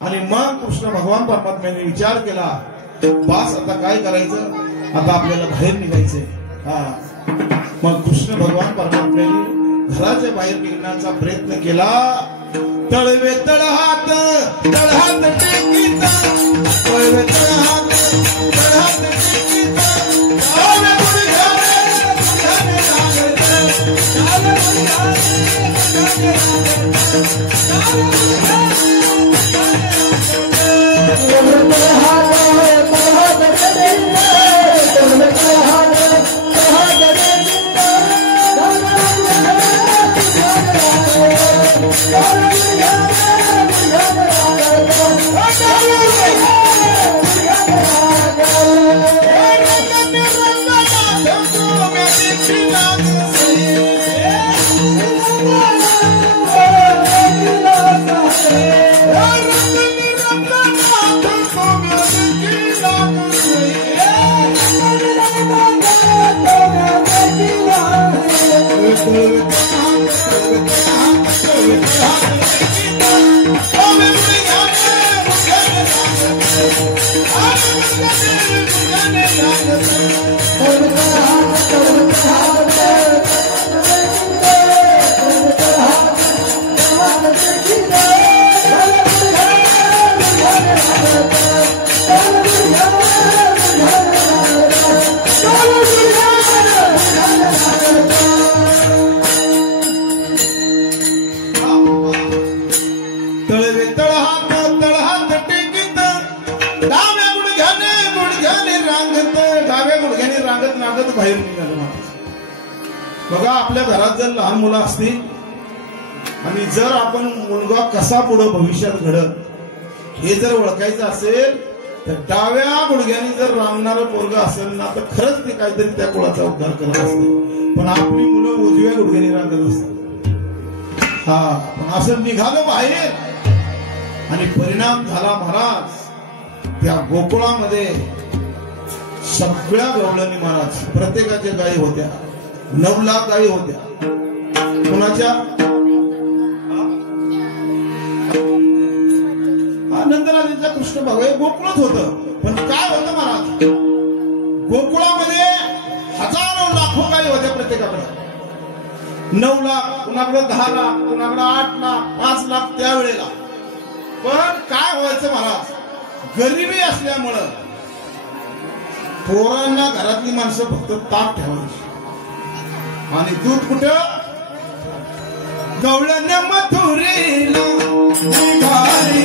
आणि मग कृष्ण भगवान परमात्म्याने विचार केला, बास आता काय करायचं, आता आपल्याला बाहेर निघायचंय. मग कृष्ण भगवान परमात्म्याने घराच्या बाहेर निघण्याचा प्रयत्न केला. तळवे तळहात तळहात टेकीत, तळवे तळहात तळहात टेकीत, आले बाहेर निघालं. बघा, आपल्या घरात जर लहान मुलं असतील आणि जर आपण मुलगा कसा पुढे भविष्यात घडत हे जर ओळखायचं असेल तर डाव्या गुडघ्याने जर रांगणारं पोरगा असेल ना तर खरंच ते काहीतरी त्या कुळाचा उद्धार करत असते. पण आपली मुलं उजव्या गुडघ्याने रांगत असतात. पण असं निघालं बाहेर आणि परिणाम झाला महाराज, त्या गोकुळामध्ये सगळ्या गवळणी महाराज, प्रत्येकाच्या गायी होत्या, 9 लाख गायी होत्या. कुणाच्या? नंतर आधीच्या कृष्ण भगवान गोकुळच होतं. पण काय होतं महाराज, गोकुळामध्ये हजारो लाखो गायी होत्या प्रत्येकाकडे. 9 लाख, कुणाकडे 10 लाख, कुणाकडे 8 लाख, 5 लाख त्यावेळेला. पण काय व्हायचं महाराज, गरिबी असल्यामुळं पोरांना घरातली माणसं फक्त ताप ठेवायची आणि दूध कुठं, गवळण मथुरेला निघाली,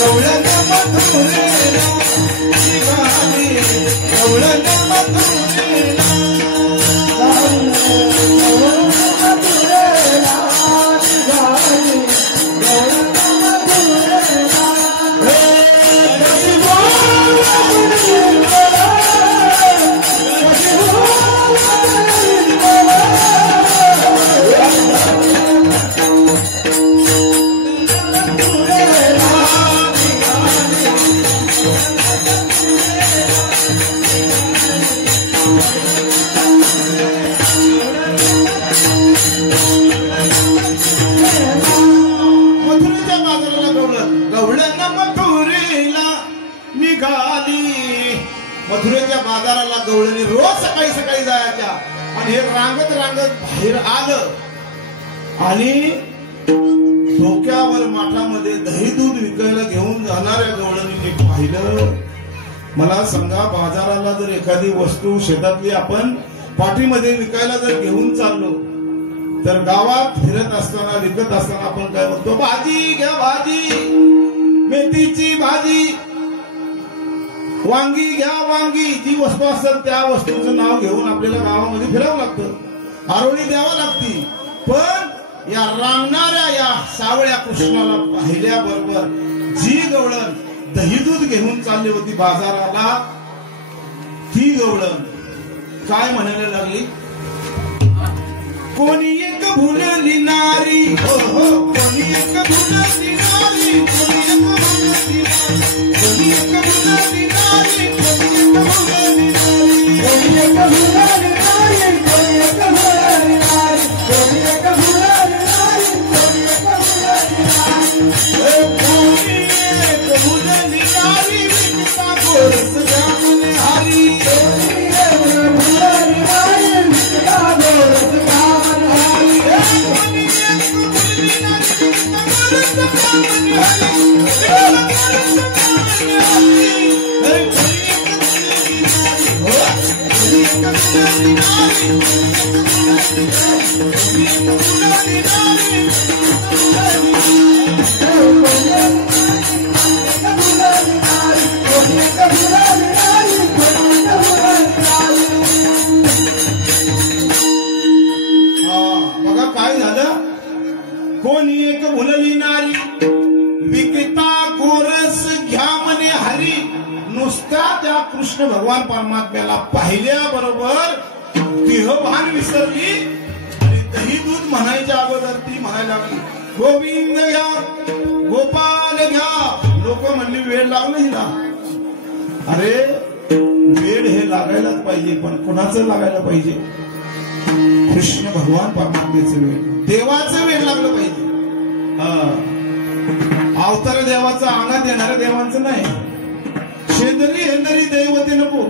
गवळण मथुरेला निघाली, गवळण मथुरेला, मथुरेच्या बाजाराला गवळणी रोज सकाळी सकाळी जायच्या आणि हे रांगत रांगत बाहेर आलं आणि डोक्यावर माठामध्ये दही दूध विकायला घेऊन जाणाऱ्या गवळणीने पाहिलं. मला सांगा, बाजाराला जर एखादी वस्तू शेतातली आपण पाठीमध्ये विकायला जर घेऊन चाललो तर गावात फिरत असताना विकत असताना आपण काय म्हणतो, भाजी घ्या भाजी, मेथीची भाजी, वांगी घ्या वांगी. जी वस्तू असतात त्या वस्तूचं नाव घेऊन आपल्याला गावामध्ये फिरावं लागतं, आरोळी द्यावा लागती. पण या रांगणाऱ्या या सावळ्या कृष्णाला पाहिल्याबरोबर जी गवळण दही दूध घेऊन चालली होती बाजाराला, ती गवळण काय म्हणायला लागली, कोणी एक भुलली नारी, हो हो, कोणी एक भुलली नारी, कोणी एक भुलली नारी, कोणी एक भुलली नारी, कोणी एक भुलली नारी, कोणी एक भुलली नारी, कोणी एक भुलली नारी, कोणी एक भुलली नारी, कोणी एक भुलली नारी, कोणी बघा काय झालं, कोणी एक भुलली नारी विकिता गोरस घ्या म्हणे हरी. नुसता त्या कृष्ण भगवान परमात्म्याला पाहिल्याबरोबर देहभान विसरली आणि दही दूध म्हणायच्या अगोदर ती म्हणायला लागली गोविंद घ्या, गोपाल घ्या. लोक म्हणली वेळ लागला हिला. अरे वेळ हे लागायलाच पाहिजे, पण कोणाचं लागायला पाहिजे? कृष्ण भगवान परमात्म्याचं वेळ, देवाचं वेळ लागलं पाहिजे. अवतार देवाचं, अंगात येणाऱ्या देवांचं नाही. शेंदरी हेंदरी दैवते नको,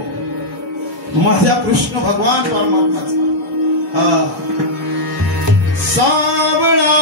माझ्या कृष्ण भगवान परमात्माचा. सावळा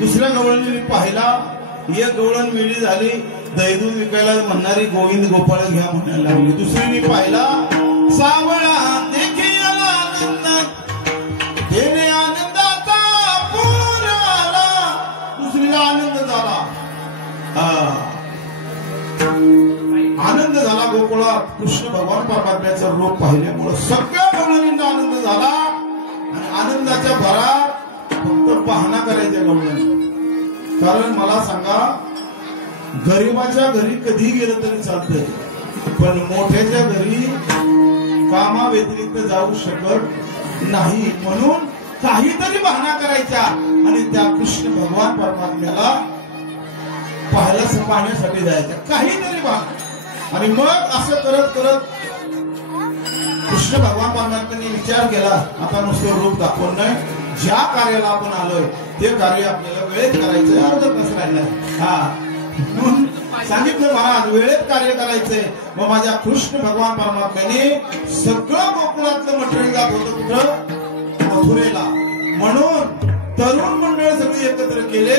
दुसऱ्या गवळणी पाहिला, एक गवळण वेळी झाली, दैदूत विकायला म्हणणारी गोविंद गोपाळ घ्या म्हणायला लागली. दुसरीने पाहिला, सावळा देखील आनंद, देणे आनंदाचा पूर आला. दुसरीला आनंद झाला, आनंद झाला गोकुळात. कृष्ण भगवान परमात्म्याचा रूप पाहिल्यामुळे सगळ्या गवळणींना आनंद झाला. आणि आनंदाच्या भरात फक्त पाहणा करायच्या गवळणी. कारण मला सांगा, गरीबाच्या घरी कधी गेलं तरी चालतंय, पण मोठ्याच्या घरी कामा व्यतिरिक्त जाऊ शकत नाही. म्हणून काहीतरी बहाणा करायच्या आणि त्या कृष्ण भगवान परमात्म्याला पाहण्यासाठी जायच्या, काहीतरी बहाणा. आणि मग असं करत करत कृष्ण भगवान परमात्म्याने विचार केला, आता नुसतं रूप दाखवून नाही, ज्या कार्याला आपण आलोय ते कार्य आपल्याला वेळेत करायचंय, अर्ध तास राहिलाय. सांगितलं महाराज वेळेत कार्य करायचंय. मग माझ्या कृष्ण भगवान परमात्म्याने सगळं गोकुळातलं मटेरियल दाखवलं कुठं? मथुरेला. म्हणून तरुण मंडळ सगळे एकत्र केले.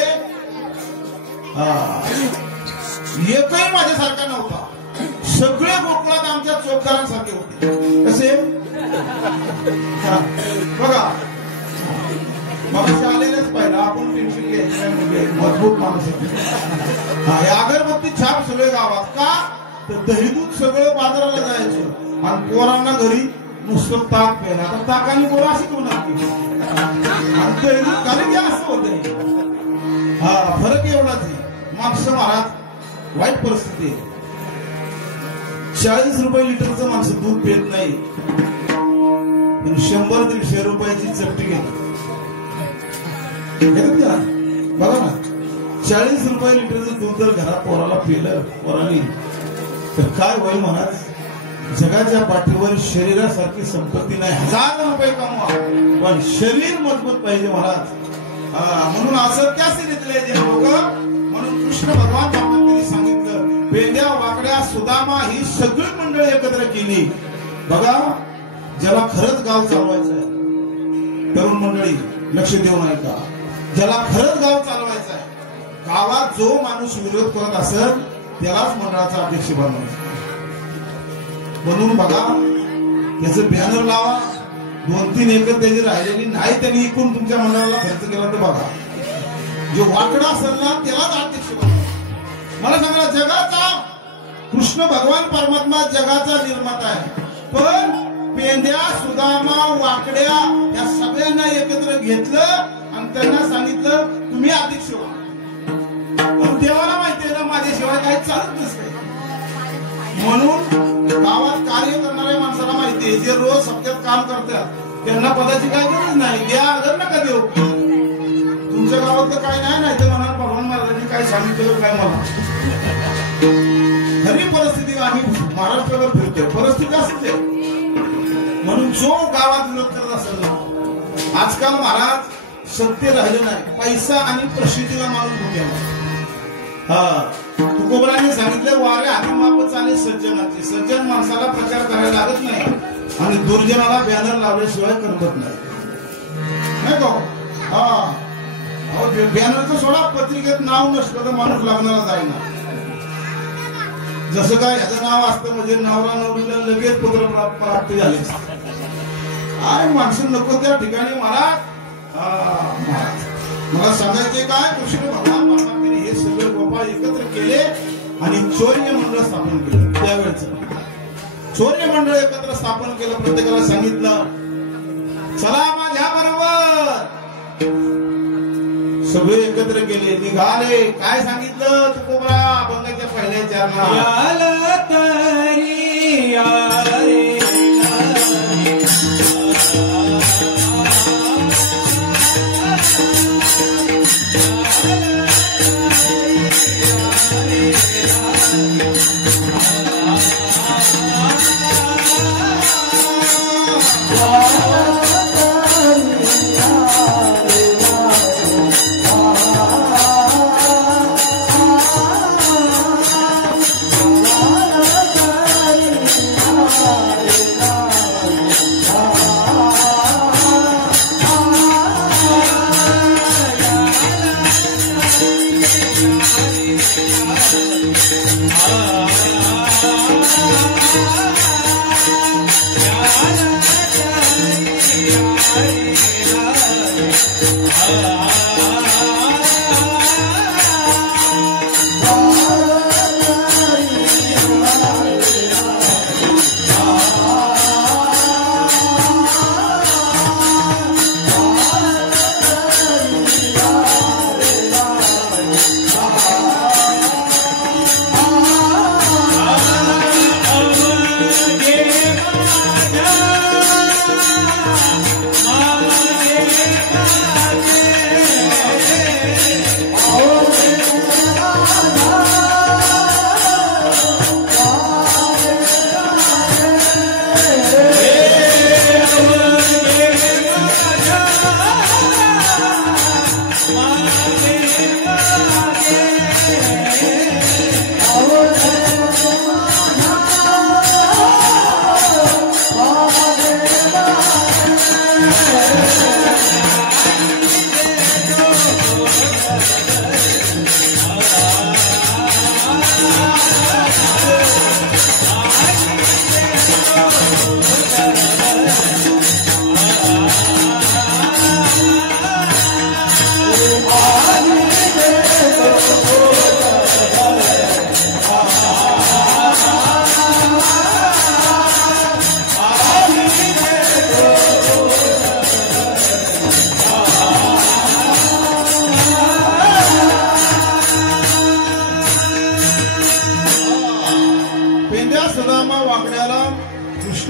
एकही माझ्यासारखा नव्हता, सगळे गोकुळात आमच्या चौकदारांसारखे होते. कसे बघा, मग आलेलेच पाहिजे आपण, टेन्शन घ्यायचं मजबूत माणूस. अगरबत्ती छाप सगळे गावात. का तर दहीदूध सगळं बाजाराला जायचं आणि पोरांना घरी नुसतं ताक प्यायला. आता ताकाने पोरं अशी करू लागली आणि दहीदूध घाली असं होतंय. फरक एवढाच आहे. माणसं महाराज वाईट परिस्थिती आहे. 40 रुपये लिटरचं माणसं दूध पित नाही, पण 100-150 रुपयाची चपटी घेतात. बघा ना, 40 रुपये लिटरचं दूध जर घरात पोराला पिलं पोराने तर काय होईल महाराज? जगाच्या पाठीवर शरीरासारखी संपत्ती नाही. 1000 रुपये कमवा, पण शरीर मजबूत पाहिजे महाराज. म्हणून असं त्या स्थितीतले जे लोक, म्हणून कृष्ण भगवान परमात्म्याने सांगितलं, पेंड्या वाकड्या सुदामा ही सगळी मंडळी एकत्र केली. बघा, ज्याला खरंच गाव चालवायचं आहे, तरुण मंडळी लक्ष देऊन ऐका, ज्याला खरंच गाव चालवायचं आहे, गावात जो माणूस विरोध करत असेल त्यालाच मंडळाचा अध्यक्ष बनवायचा. म्हणून बघा, त्याचं बॅनर लावा. 2-3 एकर त्याची राहिलेली नाही, त्यांनी इकून तुमच्या मंडळाला खर्च केला तर बघा. जो वाकडा असेल ना त्यालाच अध्यक्ष बनवा। मला सांगा, जगाचा कृष्ण भगवान परमात्मा जगाचा निर्माता आहे, पण पेंद्या सुदामा वाकड्या या सगळ्यांना एकत्र घेतलं आणि त्यांना सांगितलं तुम्ही अध्यक्ष व्हा। देवाला माहिती आहे ना माझ्याशिवाय काही चालत नसते, म्हणून गावात कार्य करणाऱ्या माणसाला माहिती आहे, जे रोज सप्त्यात काम करतात त्यांना पदाची काय गरज नाही, द्या अगर नका देऊ। तुमच्या गावात तर काय नाही तर म्हणा भगवान महाराजांनी काय सांगितलं काय मला खरी परिस्थिती आम्ही महाराष्ट्रावर फिरतोय, परिस्थिती असते म्हणून जो गावात विरोध करत असेल ना, आजकाल महाराज सत्य राहिलं नाही, पैसा आणि प्रसिद्धीला माणूस भूमिका। तुकोबराने सांगितलं वारे हाती माप चाले सज्जनाचे, सज्जन माणसाला प्रचार करायला लागत नाही आणि दुर्जनाला बॅनर लावल्याशिवाय करमत नाही का? बॅनरचं सोडा, पत्रिकेत नाव नसलं तर माणूस लग्नाला जाईना। जसं काय ह्याचं नाव असतं म्हणजे नवरा नवरीला लगेच पुत्र प्राप्त झाले, काय माणसं नको त्या ठिकाणी महाराज। मला सांगायचे काय, कृष्ण भगवान परमात्म्याने हे सगळे गोपाळ एकत्र केले आणि चौर्य मंडळ स्थापन केलं। त्यावेळेच चौर्य मंडळ एकत्र स्थापन केलं, प्रत्येकाला सांगितलं चला माझ्या बरोबर, सगळे एकत्र केले, निघाले। काय सांगितलं तुकोबरा अभंगाच्या पहिल्या चरणात, तरी यारे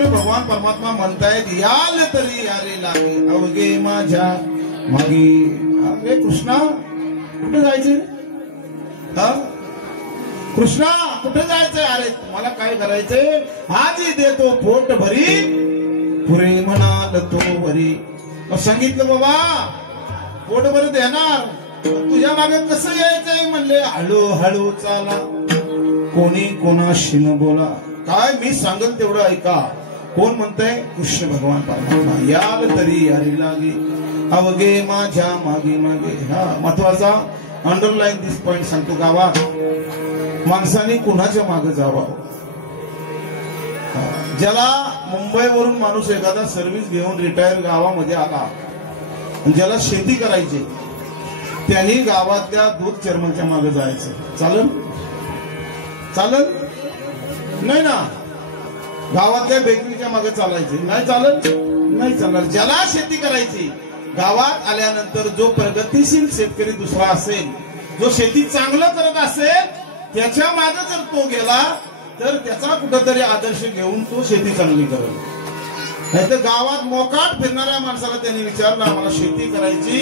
भगवान परमात्मा म्हणतायत याल तरी यारे लागे अवघे माझ्या मागे। अरे कृष्णा कुठे जायचे, कृष्णा कुठे जायचंय? अरे तुम्हाला काय करायचंय, आजी देतो पोट भरी पुरे म्हणाल तो भरी। सांगितलं बाबा पोट भरी देणार, तुझ्या मागे कसं यायचंय म्हणले हळूहळू चाला, कोणी कोणाशी न बोला, काय मी सांगल तेवढं ऐका। कोण म्हणतंय? कृष्ण भगवान परमात्मा। याल तरी यारी लागे अवघे माझ्या मागे मागे। हा महत्वाचा अंडरलाईन दिस पॉइंट सांगतो, गावात माणसाने कुणाच्या मागे जावं। ज्याला मुंबईवरून माणूस एखादा सर्व्हिस घेऊन रिटायर गावामध्ये आला, ज्याला शेती करायची, त्यांनी गावातल्या दूध चेअरमनच्या मागे जायचं. चालेल चालेल नाही ना. गावातल्या बेकरीच्या मागे चालायचे नाही. चालत नाही चालणार. ज्याला शेती करायची गावात आल्यानंतर जो प्रगतीशील शेतकरी दुसरा असेल, जो शेती चांगलं करत असेल, त्याच्या मागे जर तो गेला तर त्याचा कुठेतरी आदर्श घेऊन तो शेती चांगली करेल. नाही तर गावात मोकाट फिरणाऱ्या माणसाला त्यांनी विचारलं आम्हाला शेती करायची,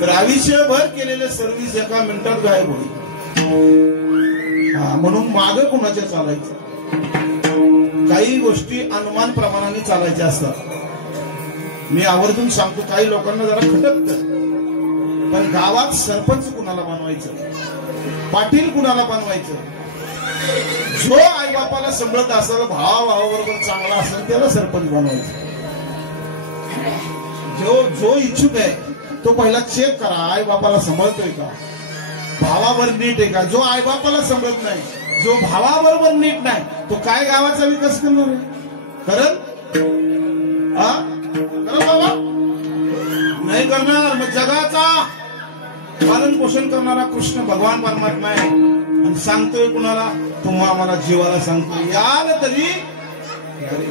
तर आयुष्यभर केलेले सर्व्हिस एका मिनिटात गायब होईल. म्हणून मागे कुणाच्या चालायचं. काही गोष्टी अनुमान प्रमाणाने चालायच्या असतात. मी आवर्जून सांगतो, काही लोकांना जरा खटकत, पण गावात सरपंच कुणाला बनवायचं, पाटील कुणाला बनवायचं, जो आई बापाला सांभाळत असेल, भावाबरोबर चांगला असेल त्याला सरपंच बनवायचं. जो इच्छुक आहे तो पहिला चेक करा, आई बापाला सांभाळतोय का, भावावर नीट आहे का. जो आई बापाला सांभाळत नाही, जो भावाबरोबर नीट नाही, तो काय गावाचा विकास करणार आहे. करत बाबा नाही करणार. मग जगाचा पालन पोषण करणारा कृष्ण भगवान परमात्मा आहे आणि सांगतोय कुणाला, तुम्हा आम्हाला जीवाला सांगतोय, याल तरी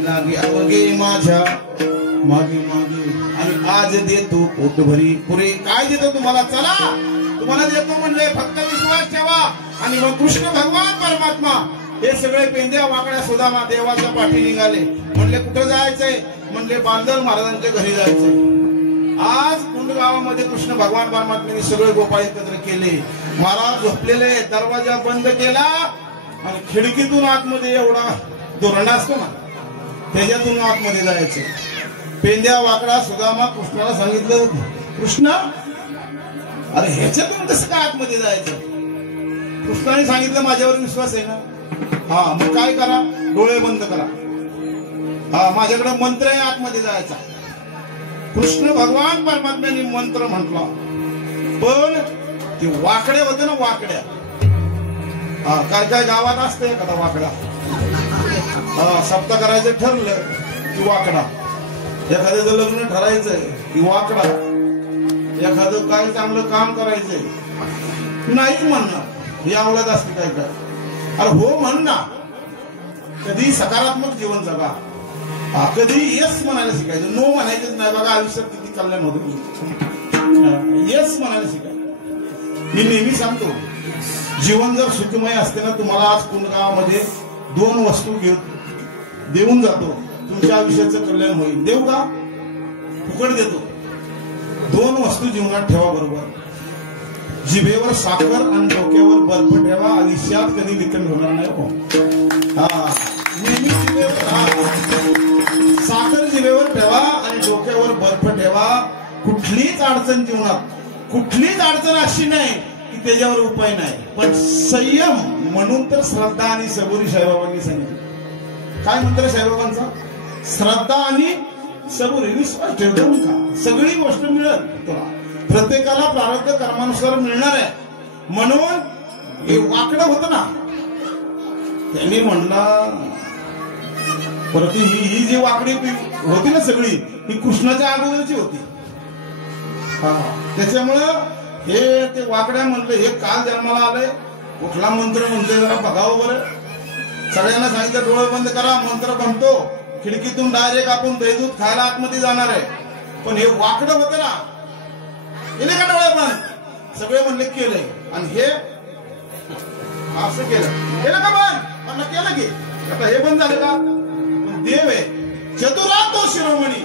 लागे अवघे माझ्या मागे मागे, आणि आज देतो पोट भरी पुरे. काय देतो तुम्हाला, चला तुम्हाला देतो म्हणले, फक्त विश्वास ठेवा. आणि मग कृष्ण भगवान परमात्मा हे सगळे पेंद्या वाकड्या सुदामा देवाच्या पाठी निघाले. म्हणले कुठं जायचंय, म्हणले बांधल महाराजांच्या घरी जायचंय. आज कुंड गावामध्ये कृष्ण भगवान परमात्म्याने सगळे गोपाळ एकत्र केले. महाराज झोपलेले, दरवाजा बंद केला आणि खिडकीतून आतमध्ये एवढा दोरंडा असतो ना, त्याच्यातून आतमध्ये जायचं. पेंद्या वाकडा सुदामा कृष्णाला सांगितलं, कृष्ण अरे ह्याच्यातून कसं काय आतमध्ये जायचं. कृष्णाने सांगितलं माझ्यावर विश्वास आहे ना. हा मग काय करा, डोळे बंद करा. हा माझ्याकडे मंत्र आहे आतमध्ये जायचा. कृष्ण भगवान परमात्म्याने मंत्र म्हटला, पण ते वाकड्या होते ना, वाकड्या. हा काय काय गावात असते एखादा वाकडा. हा सप्ताह करायचं ठरलं की वाकडा, एखाद्याचं लग्न ठरायचंय की वाकडा, एखादं काय चांगलं काम करायचंय नाहीच म्हणणार, ही आवडत असते काय काय. अरे हो म्हण ना. कधी सकारात्मक जीवन जगा, कधी येस म्हणायला शिकायचं, नो म्हणायचंच नाही. बघा आयुष्यात किती कल्याण होतं. येस म्हणायला शिकायचं. मी नेहमी सांगतो, जीवन जर सुखमय असते ना, तुम्हाला आज कुंडगावामध्ये 2 वस्तू देऊन जातो, तुमच्या आयुष्याचं कल्याण होईल. देऊ का, फुकट देतो. 2 वस्तू जीवनात ठेवा बरोबर. जिभेवर साखर आणि डोक्यावर बर्फ ठेवा, आयुष्यात कधी विकन होणार नाही. हा नेहमी साखर जिभेवर ठेवा आणि डोक्यावर बर्फ ठेवा. कुठलीच अडचण जीवनात, कुठलीच अडचण अशी नाही की त्याच्यावर उपाय नाही, पण संयम. म्हणून तर श्रद्धा आणि सबुरी साईबाबांनी सांगितलं. काय म्हणतात साईबाबांचा, श्रद्धा आणि सबुरी, विश्वास ठेवतो का सगळी गोष्ट मिळत तुला. प्रत्येकाला प्रारब्ध कर्मानुसार मिळणार आहे. म्हणून हे वाकडं होतं ना, त्यांनी म्हणला परत ही जी वाकडी होती ना सगळी, ही कृष्णाच्या अगोदरची होती. त्याच्यामुळं हे ते वाकड्या म्हणले, हे काल जन्माला आलंय, कुठला मंत्र म्हणतोय जरा बघावं बरं. सगळ्यांना सांगितलं डोळे बंद करा, मंत्र म्हणतो. खिडकीतून डायरेक्ट आपण दहीदूध खायला आतमध्ये जाणार आहे. पण हे वाकडं होतं ना, केले का डोळे बंद, सगळे म्हणले केलंय. आणि हे असं केलं का बंद, केलं की आता हे बंद झालं का. देव आहे, चतुरा तो शिरोमणी.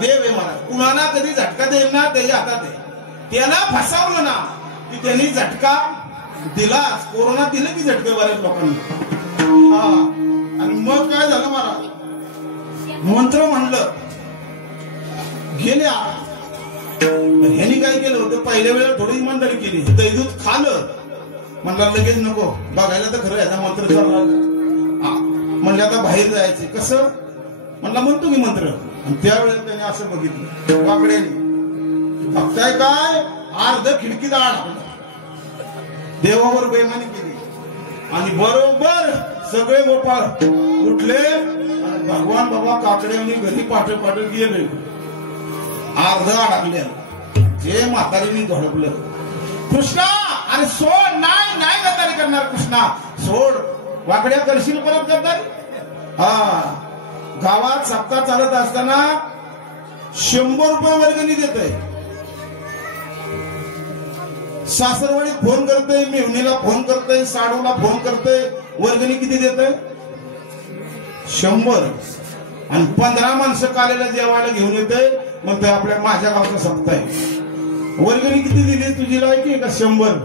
देव आहे महाराज. कुणाला कधी झटका देईल ना त्याच्या हातात आहे. त्याला फसवलं ना की त्यांनी झटका दिला. कोरोना दिलं की झटके बऱ्याच लोकांनी. आणि मग काय झालं महाराज, मंत्र म्हणलं गेल्या. ह्यांनी काय केलं होतं, पहिल्या वेळेला थोडी इमानदारी केली, दूध खालं. म्हणलं लगेच नको, बघायला तर खरं याचा मंत्र चालला. म्हणले आता बाहेर जायचे कसं, म्हणला म्हणतो मी मंत्र. आणि त्यावेळेस त्याने असं बघितलं वाकड्याने, बघताय काय, अर्ध खिडकीत आड देवावर बेमानी केली. आणि बरोबर सगळे गोपाळ उठले. भगवान बाबा काकड्यांनी घरी पाठ गेले. अर्ध अडकले. जे म्हातारीने झडपलं कृष्णा अरे सोड, नाही नाही गद्दारी करणार कृष्णा, सोड, वाकड्या करशील परत गद्दारी. हा, गावात सप्ताह चालत असताना 100 रुपये वर्गणी देतोय. सासरवाडीत फोन करतोय, मेवणीला फोन करतोय, साडूला फोन करतोय, वर्गणी किती देतोय? 100. आणि 15 माणसं कालेला जेवायला घेऊन येतोय. मग ते आपल्या माझ्या गावचा सप्ताह आहे, वर्गणी किती दिली तुझी लायकी का? 100.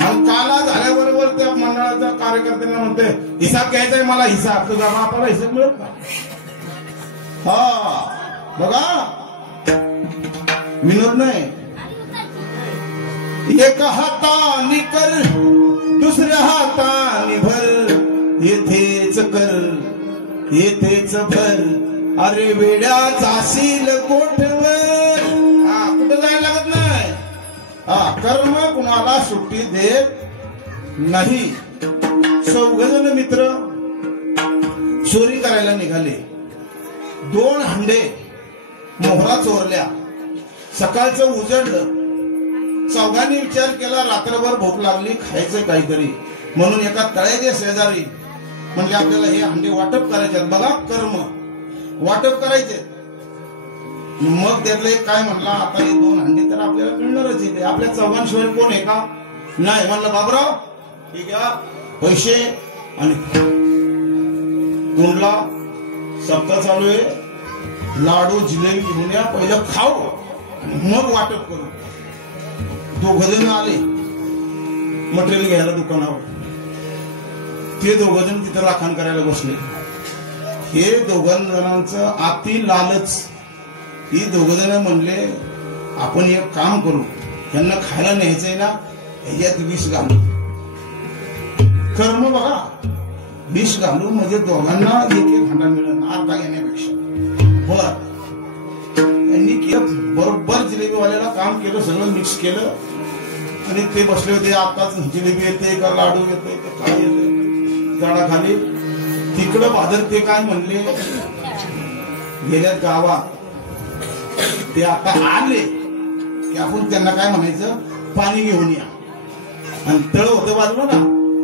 आणि काला झाल्याबरोबर त्या मंडळाच्या कार्यकर्त्यांना म्हणते हिसाब घ्यायचाय मला, हिसाब. तुझा बापाला हिसाब मिळत नाही. हा बघा, विनोद नाही. एका हाताने कर, दुसऱ्या हाताने भर, येथेच कर येथेच भर, अरे वेड्या जाशील कोठवर. कुठं जायला लागत नाही. कर्म कुणाला सुट्टी देत नाही. 4 जण मित्र चोरी करायला निघाले. 2 हंडे मोहरा चोरल्या. सकाळचं उजडलं. चौघांनी विचार केला रात्रभर भूक लागली, खायचं काहीतरी. म्हणून एका तळ्याच्या शेजारी म्हणजे आपल्याला हे हंडे वाटप करायचे. बघा, कर्म वाटप करायचे. मग त्यातलं एक काय म्हणला, आता हे 2 हंडे तर आपल्याला मिळणारच आहे, आपल्या चौघांशिवाय कोण आहे का? नाही. म्हणलं बाबराव ठीक आहे, पैसे आणि कोणला सप्ताह चालू आहे, लाडू जिलेबी घेऊन या, पहिलं खाऊ मग वाटप करू. 2 जण आले मटेरियल घ्यायला दुकानावर. ते 2 जण तिथं राखण करायला बसले. हे 2 जणांचं अति लालच. ही 2 जण म्हणले आपण एक काम करू, त्यांना खायला न्यायचंय ना, ह्याच्यात विष घालू. कर्म बघा, विष घालू म्हणजे दोघांना एक हंडा मिळेल अर्धा घेण्यापेक्षा. बर, त्यांनी केलं बरोबर. जिलेबीवाल्याला काम केलं, सगळं मिक्स केलं. आणि ते बसले होते, आताच जिलेबी येते का लाडू येते का काय येते झाडाखाली. तिकडं बादर ते काय म्हणले, गेल्या गावात ते आता आले की आपण त्यांना काय म्हणायचं, पाणी घेऊन या. आणि तळ होतं बाजूला ना,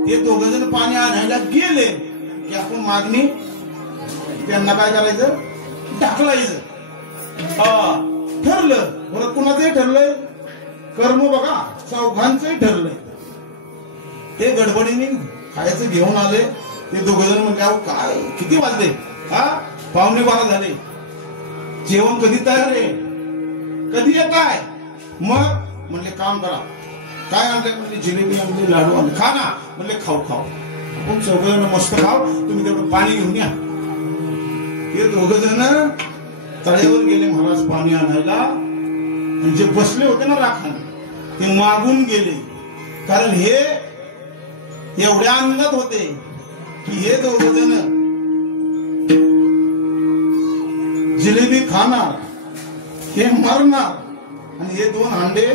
ते 2 जण पाणी आणायला गेले की आपण मागणी त्यांना काय करायचं, ढकलायचं. ठरलं. परत कुणाचंही ठरलंय, कर्म बघा चौघांचंही ठरलंय. ते गडबडीने खायचं घेऊन आले. ते 2 जण म्हणजे अहो काय किती वाजले, 11:15 झाले, जेवण कधी तयार आहे, कधी येत आहे? मग म्हणले काम करा, काय आणले? म्हणजे जिलेबी आणली, लाडू आणले, खा ना. म्हणले खाऊ खाऊ, आपण 4 जण मस्त खाऊ, तुम्ही तेवढं पाणी घेऊन या. हे 2 जण तळ्यावर गेले महाराज पाणी आणायला. जे बसले होते ना राखण, ते मागून गेले. कारण हे एवढ्या आनंदात होते की हे 2 जण जिलेबी खाणार, हे मरणार आणि हे 2 हांडे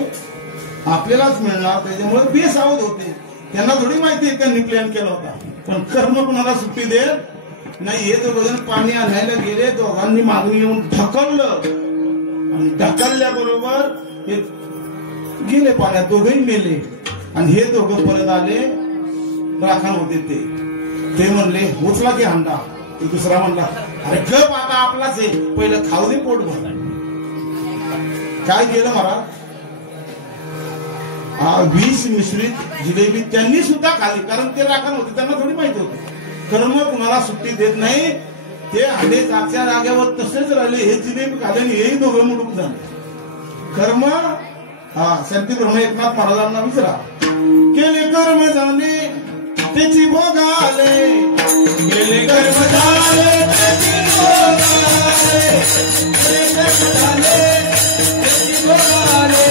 आपल्यालाच मिळणार. त्याच्यामुळे बेसावध होते. त्यांना थोडी माहिती आहे त्यांनी प्लॅन केला होता. पण कर्म कुणाला सुट्टी देत नाही. हे 2 जण पाणी आणायला गेले, दोघांनी मागणी येऊन ढकललं आणि ढकलल्याबरोबर हे गेले पाण्यात, दोघेही मेले. आणि हे 2 परत आले, राखण होते ते म्हणले उचला की हंडा. दुसरा म्हणला अरे गप, आता आपलाच आहे, पहिलं खाऊ दे पोट भर. काय केलं महाराज, विष मिश्रित जिलेबी त्यांनी सुद्धा खाली. कारण ते राखण होते, त्यांना थोडी माहिती होती. कर्म कुणाला सुट्टी देत नाही. ते हंडे जागच्या जागेवर तसेच राहिले. हे जिलेबी खाले, हेही 2 मुडूक झाले. कर्म संत ब्रह्म एकनाथ महाराजांना विचारा, केले कर्म झाले त्याची भोगाले, केले कर्म झाले त्याची भोगाले, केले कर्म झाले त्याची भोगाले,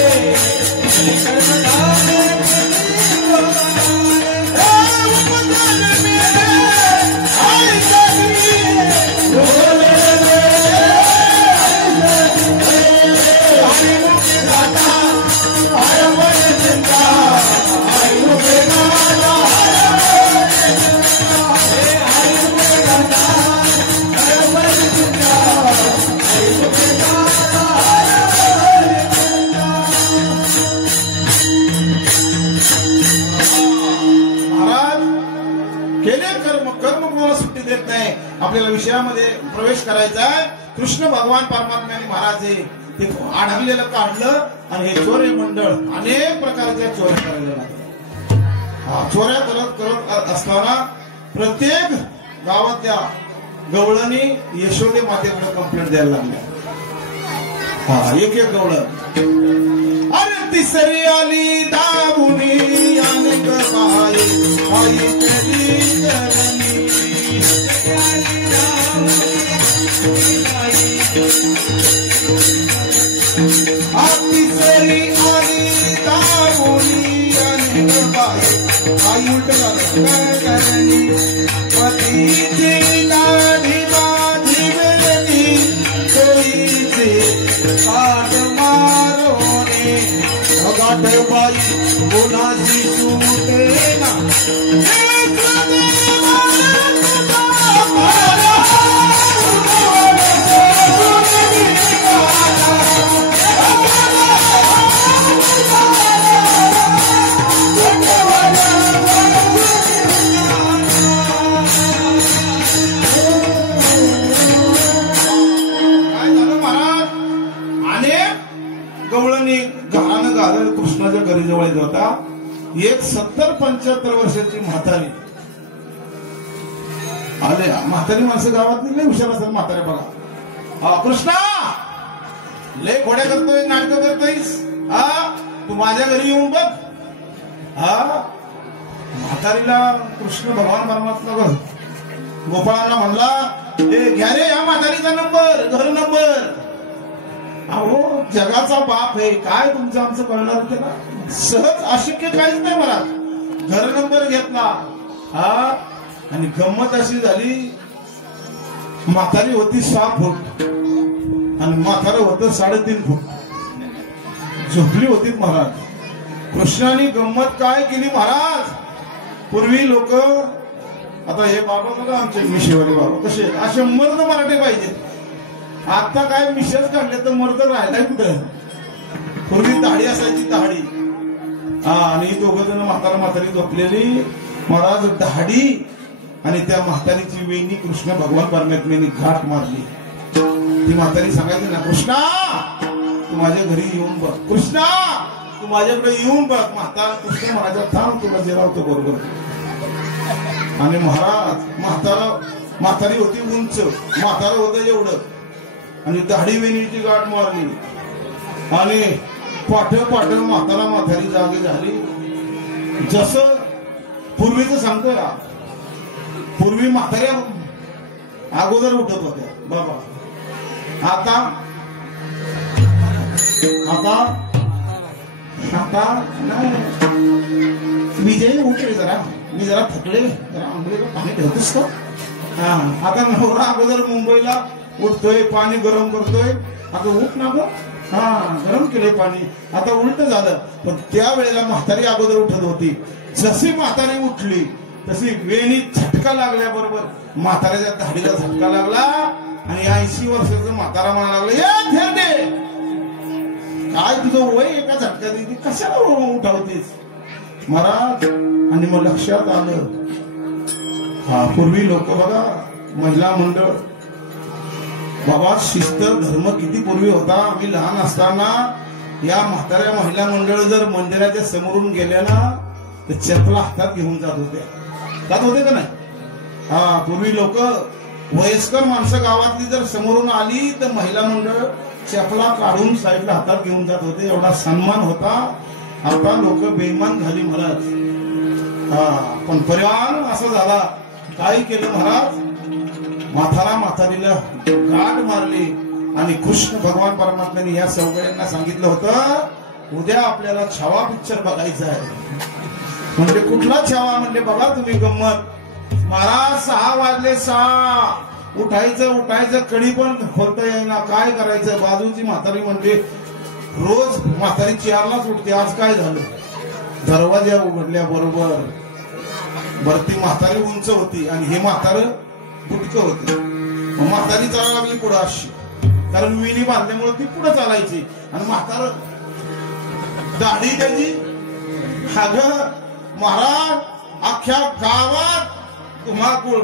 केले कर्म झाले त्याची भोगाले. केले कर्म, कर्म कोणाला सुट्टी देत नाही. आपल्याला विषयामध्ये प्रवेश करायचा आहे. कृष्ण भगवान परमात्म्याने महाराज ते आढळलेलं काढलं आणि हे चोरी मंडळ अनेक प्रकारच्या चोऱ्या करायला लागले. चोऱ्या करत करत असताना प्रत्येक गावातल्या गवळणी यशोदे मातेकडे कंप्लेंट द्यायला लागल्या. एक एक गवळण. अरे तिसरी आली दाबुनी अनेक बाई आई तरी करणी. तिसरी आली दाबुनी अनेक बाई आई करणी. पतीची नाडी माझी वेणी कोईचे आठ मारोने गाठ बाई कोणाची सुटे ना. कृष्णाच्या घरी जवळ येत होता एक 70-75 वर्षाची म्हातारी आले. म्हातारी माणसं गावातली लय हुशार असतात. म्हातारे बघा, कृष्णा लय घोड्या करतोय, नाटक करतोयस, तू माझ्या घरी येऊन बघ. म्हातारीला कृष्ण भगवान परमात्मा गोपाळांना म्हणला, घ्या रे या म्हातारीचा नंबर, घर नंबर. अहो जगाचा बाप आहे, काय तुमचं आमचं कळणार ते ना. सहज अशक्य काहीच नाही. मला घर नंबर घेतला. आणि गंमत अशी झाली, म्हातारी होती 6 फूट आणि म्हातारं होतं 3.5 फूट. झोपली होती महाराज. कृष्णाने गंमत काय केली महाराज. पूर्वी लोक, आता हे बाबा बघा आमचे मिशेवाले बाबा कसे असे मर्द मराठे पाहिजे. आता काय मिशेच काढले तर मर्द राहिलाय कुठं. पूर्वी दाढी असायची, दाढी. आणि दोघं जण म्हातारा म्हातारी झोपलेली. महाराज दाढी आणि त्या म्हातारीची वेणी कृष्ण भगवान परमात्म्याने घाट मारली. ती म्हातारी सांगायची ना, कृष्णा तू माझ्या घरी येऊन बघ, कृष्णा तू माझ्याकडे येऊन बघ. कृष्ण महाराजा थांब, तुला जेरावतो बरोबर. आणि महाराज म्हातारी होती उंच, म्हातारं होतं एवढं आणि दाढी वेणीची गाठ मारली. आणि पाठ म्हातारा म्हातारी जागी झाली. जसं पूर्वीच सांगतोय, पूर्वी म्हाताऱ्या अगोदर उठत होत्या बाबा. आता नाही. विजय उठले जरा, मी जरा थकले, जरा आंघोळीला पाणी ठेवतोस का. आता नवरा अगोदर मुंबईला उठतोय, पाणी गरम करतोय. आता उठ ना ग, गरम केलंय पाणी. आता उलट झालं. पण त्यावेळेला म्हातारी अगोदर उठत होती. जशी म्हातारी उठली तशी वेणी झटका लागल्याबरोबर म्हाताऱ्याच्या दाढीला झटका लागला. आणि 80 वर्षाचं म्हातारा म्हणायला लागलं, काय तुझं वय एका झटक्यात येते, कशाला उठावतेस महाराज. आणि मग लक्षात आलं, पूर्वी लोक बघा महिला मंडळ बाबा, शिस्त धर्म किती पूर्वी होता. आम्ही लहान असताना या म्हाताऱ्या महिला मंडळ जर मंदिराच्या समोरून गेल्या ना तर चपला हातात घेऊन जात होते का नाही. पूर्वी लोक वयस्कर माणसं गावातली जर समोरून आली तर महिला मंडळ चपला काढून साईडला हातात घेऊन जात होते. एवढा सन्मान होता. आता लोक बेईमान झाली महाराज. पण परिणाम असा झाला, काय केलं महाराज, म्हातारीला गाठ मारली. आणि कृष्ण भगवान परमात्म्याने या सगळ्यांना सांगितलं होतं, उद्या आपल्याला छावा पिक्चर बघायचा आहे. म्हणजे कुठला छावा, म्हणजे बघा तुम्ही गंमत. महाराज 6 वाजले, 6 उठायचं कडी पण खोलता येईना, काय करायचं. बाजूची म्हातारी म्हणते, रोज म्हातारी 4लाच उठते, आज काय झालं. दरवाजा उघडल्या बरोबर ती म्हातारी उंच होती आणि हे म्हातारं बुटकं होतं. म्हातारी चालायला लागली पुढं अशी, कारण विणी बांधल्यामुळे ती पुढे चालायची. आणि म्हातारं दाढी त्याची. महाराज अख्ख्या गावात धुमाकूळ.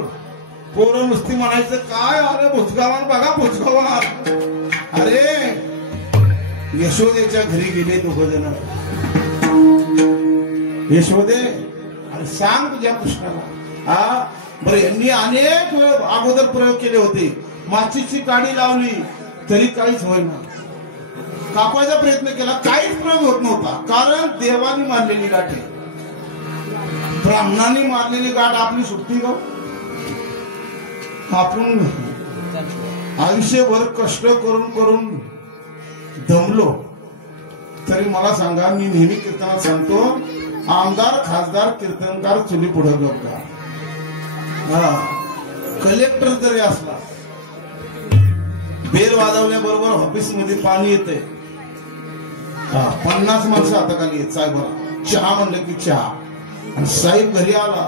पोरं नुसती म्हणायचं काय अरे भुजगावान बघा भुजगावान. अरे यशोदेच्या घरी गेले दोघ जण. यशोदे अरे सांग तुझ्या कृष्णाला. हा बरं यांनी अनेक वेळ अगोदर प्रयोग केले होते. माचीची काडी लावली तरी काहीच होईना. कापायचा प्रयत्न केला काहीच प्रयोग होत नव्हता. कारण देवानी मारलेली गाठ आहे. ब्राह्मणांनी मारलेली गाठ आपली सुट्टी ग. आपण आयुष्यभर कष्ट करून करून दमलो तरी मला सांगा, मी नेहमी कीर्तनात सांगतो आमदार खासदार कीर्तनकार चुली पुढे का. कलेक्टर जरी असला बेल वाजवल्याबरोबर ऑफिस मध्ये पाणी येते. 50 माणसं हाताखाली येत साहेबाला चहा म्हणलं की चहा. आणि साहेब घरी आला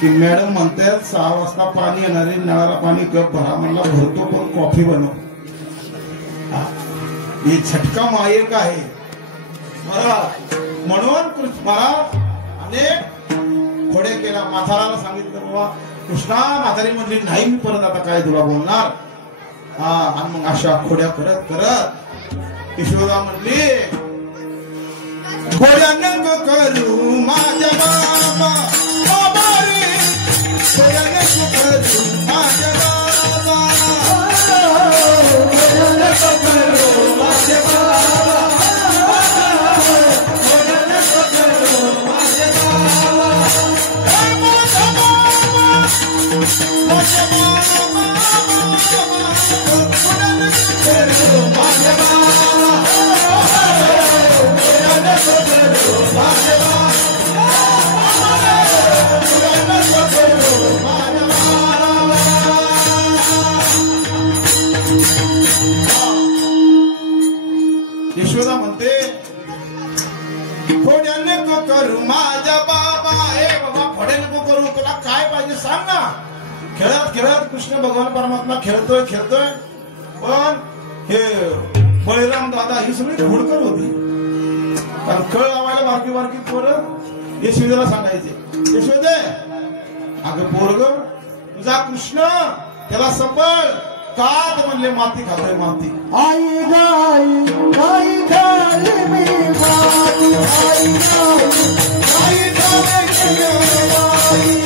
की मॅडम म्हणतात 6 वाजता पाणी येणारे नळाला पाणी कप भरा. म्हणला भरतो पण कॉफी बनव. हे झटका मायक आहे म्हणून मला अनेक खोडे केला. म्हाताराला सांगितलं बाबा कृष्णा. म्हातारी म्हणली नाही मी परत आता काय तुला बोलणार. आणि मग अशा खोड्या करत करत यशोदा म्हणली खोड्या नको करू माझ्या बाबा बाबा रे. खोड्या नको करू माझ्या बाबा. खोड्या नको करू माझ्या बाबा. खोड्या नको करू माझ्या बाबा. यशोदा म्हणते खोड्या नको करू माझ्या बाबा. हे बाबा खोड्या नको करू. तुला काय पाहिजे सांग ना. खेळत खेळत कृष्ण भगवान परमात्मा खेळतोय खेळतोय. पण हे बळीराम दादा ही सगळी घोडकर होती. कारण कळ लावायला बारकी बारकी पोरं यशोदेला सांगायचे यशोदे अगं पोरग तुझा कृष्ण त्याला सपळ कात म्हणले माती खातोय माती. आई गाई गाई गाई मी माती. आई गाई गाई गाई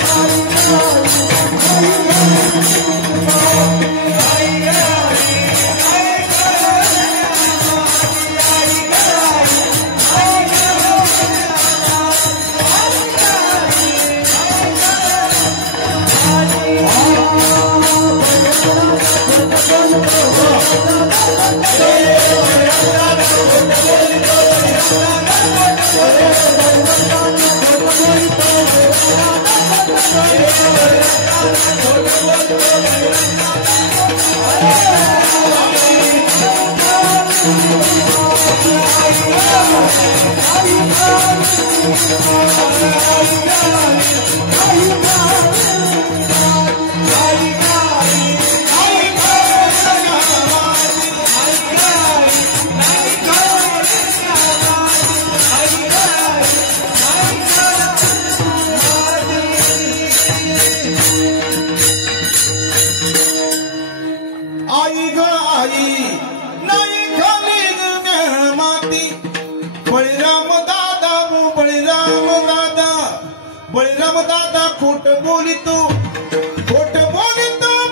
बळीराम दादा खोट बोलितो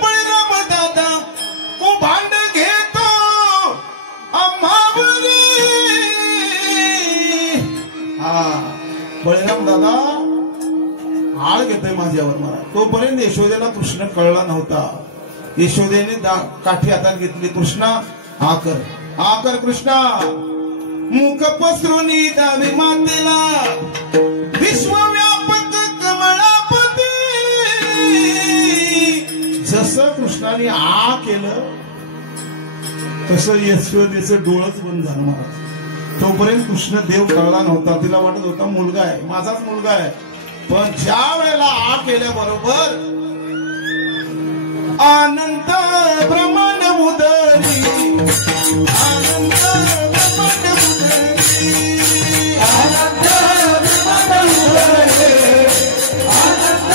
बळीराम दादा को भांड घेतो आम्हावरी. बळीराम दादा आळ घेतोय माझ्यावर. मला तोपर्यंत यशोदेला कृष्ण कळला नव्हता. यशोदेने काठी हातात घेतली. कृष्णा आकर कृष्णा. मुख पसरुनी दावी मातेला विश्वव्यापक कमळापती. जसं कृष्णाने केलं तसं यशोदेचं डोळंच बंद झालं महाराज. तोपर्यंत कृष्ण देव कळला नव्हता. तिला वाटत होता मुलगा आहे माझाच मुलगा आहे. पण ज्या वेळेला केल्याबरोबर आनंद प्रमाण उदरी. आनंद प्रमाण उदरी. आनंद प्रमाण उदरी. आनंद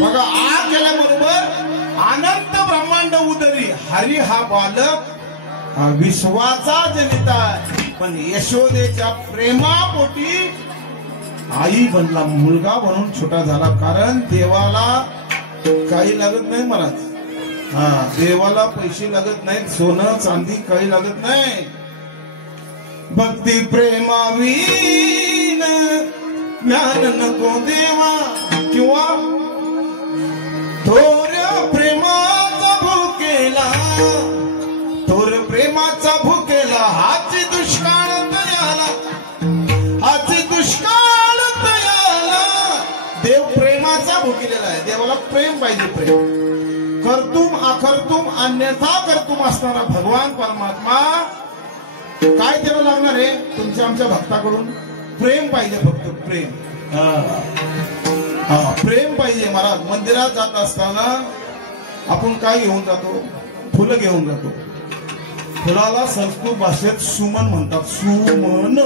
बघा आ केल्याबरोबर अनंत ब्रह्मांड उदरी हरी हा बालक विश्वाचा जनिता पण यशोदेच्या प्रेमापोटी आई बनला, मुलगा म्हणून छोटा झाला. कारण देवाला काही लागत नाही महाराज. देवाला पैसे लागत नाहीत, सोनं चांदी काही लागत नाही. भक्ती प्रेमावीन ज्ञान नको देवा किंवा थोर प्रेमाचा भुकेला, थोर प्रेमाचा भुकेला हाची दुष्काळ तयाला, हाची दुष्काळ तयाला. देव प्रेमाचा भुकेलेला आहे. देवाला प्रेम पाहिजे. प्रेम कर्तुम अकर्तुम अन्यथा कर्तुम असणारा भगवान परमात्मा काय त्याला लागणार आहे? तुमच्या आमच्या भक्ताकडून प्रेम पाहिजे. फक्त प्रेम. प्रेम पाहिजे महाराज. मंदिरात जात असताना आपण काय घेऊन जातो? फुलं घेऊन जातो. फुलाला संस्कृत भाषेत सुमन म्हणतात. सुमन.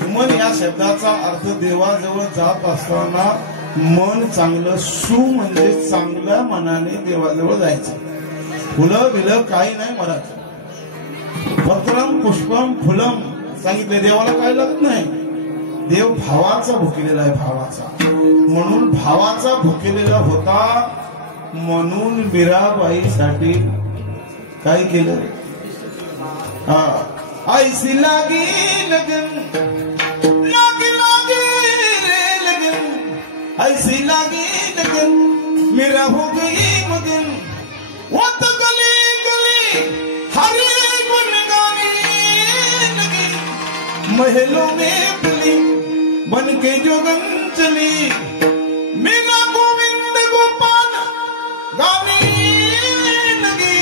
सुमन या शब्दाचा अर्थ देवाजवळ जात असताना मन चांगलं. सु म्हणजे चांगल्या मनाने देवाजवळ जायचं. फुलं बिलं काही नाही महाराज. पत्रम पुष्पम फुलम सांगितले. देवाला काय लागत नाही. देव भावाचा भुकेलेला आहे. भावाचा. म्हणून भावाचा भुकेलेला होता. म्हणून मीराबाईसाठी काय केलं? ऐसी लागी लगन, लागी लागी रे लगन, ऐसी लागी लगन मेरा हो गई मगन. वो तो गली गली हरे गुन गाने लगी, महलों में पली बन के जोगन चली, मेरा गोविंद गोपाल गाने लगी.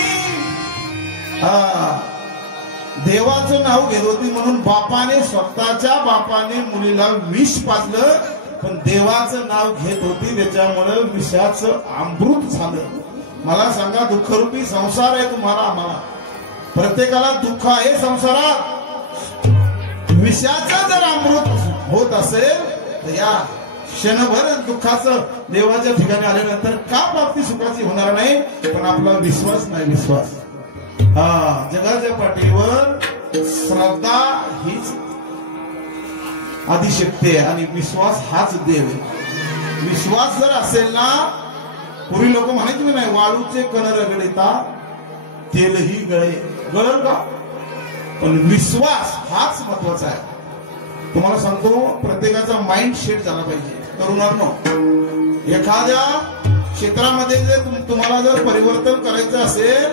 देवाचं नाव घेत होती म्हणून बापाने, स्वतःच्या बापाने मुलीला विष पाजलं. पण देवाचं नाव घेत होती त्याच्यामुळे विषाचं अमृत झालं. मला सांगा, दुःखरूपी संसार आहे तुम्हाला आम्हाला. प्रत्येकाला दुःख आहे संसारात. विषाचं जर अमृत होत असेल तर या क्षणभर दुःखाचं देवाच्या ठिकाणी आल्यानंतर का प्राप्ती सुखाची होणार नाही? पण आपला विश्वास नाही. विश्वास जगाच्या पाठीवर श्रद्धा हीच आदिशक्ती आहे आणि विश्वास हाच देव आहे. विश्वास जर असेल ना, पूर्वी लोक म्हणायचे की नाही, वाळूचे कण रगडिता तेलही गळे. गळल का? पण विश्वास हाच महत्वाचा आहे. तुम्हाला सांगतो, प्रत्येकाचा माइंड सेट झाला पाहिजे. तरुणांनो, एखाद्या क्षेत्रामध्ये जर तुम्हाला जर परिवर्तन करायचं असेल,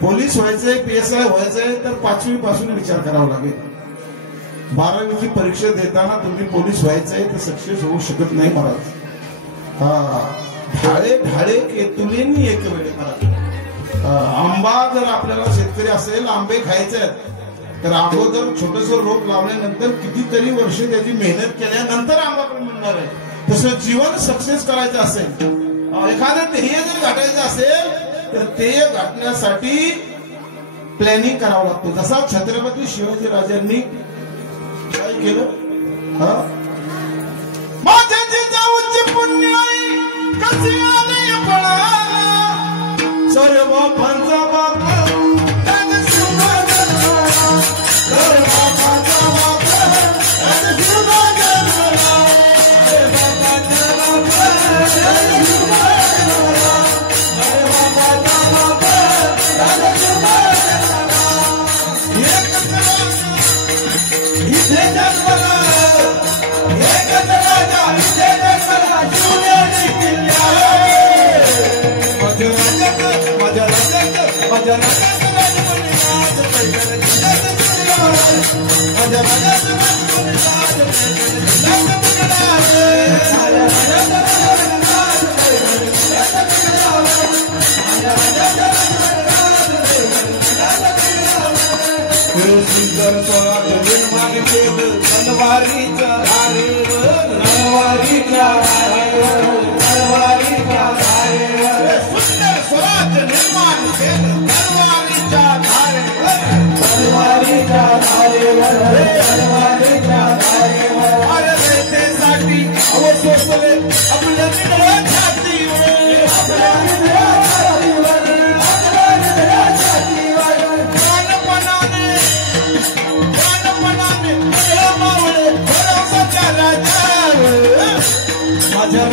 पोलीस व्हायचंय, PSI व्हायचंय, तर 5वी पासून विचार करावा लागेल. 12वीची परीक्षा देताना तुम्ही पोलीस व्हायचंय तर सक्सेस होऊ शकत नाही महाराज. ढाळे ढाळे केतुलेनी एक वेळे महाराज. आंबा जर आपल्याला शेतकरी असेल, आंबे खायचे आहेत, तर अगोदर छोटस रोप लावल्यानंतर कितीतरी वर्ष त्याची मेहनत केल्यानंतर आंबा पण मिळणार आहे. तसं जीवन सक्सेस करायचं असेल, एखादं ध्येय जर गाठायचं असेल तर ध्येय गाठण्यासाठी प्लॅनिंग करावं लागतो. जसा छत्रपती शिवाजी राजांनी काय केलं? माझ्या जिजाऊची पुण्याई कशी आले पळाला, सर्व पंचा बाप सुंदर स्वराज्य निर्माण केलं. आपल्या निळ्या छातीवर प्राणपणाने मावळे भरोसाच्या राजावर माझ्या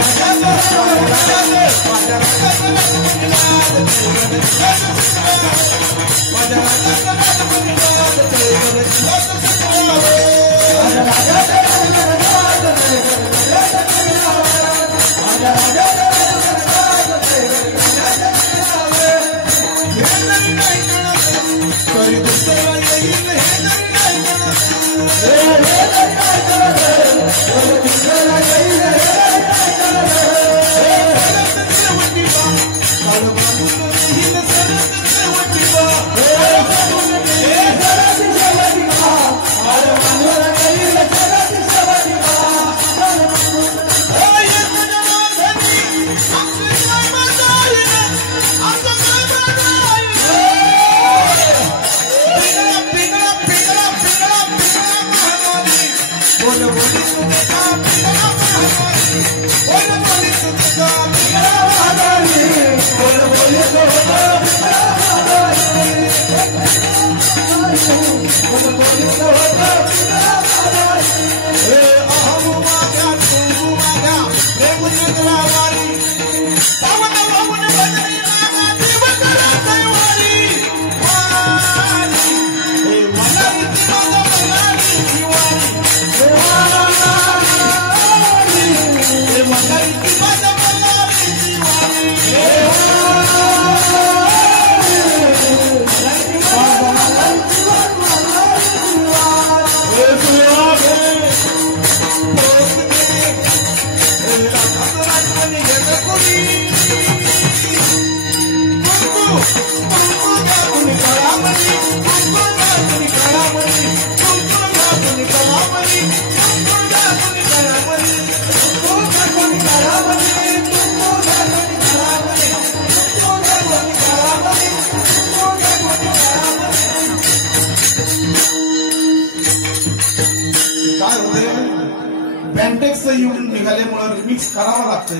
बँटेक्सचं युग निघाल्यामुळे रिमिक्स करावं लागतंय.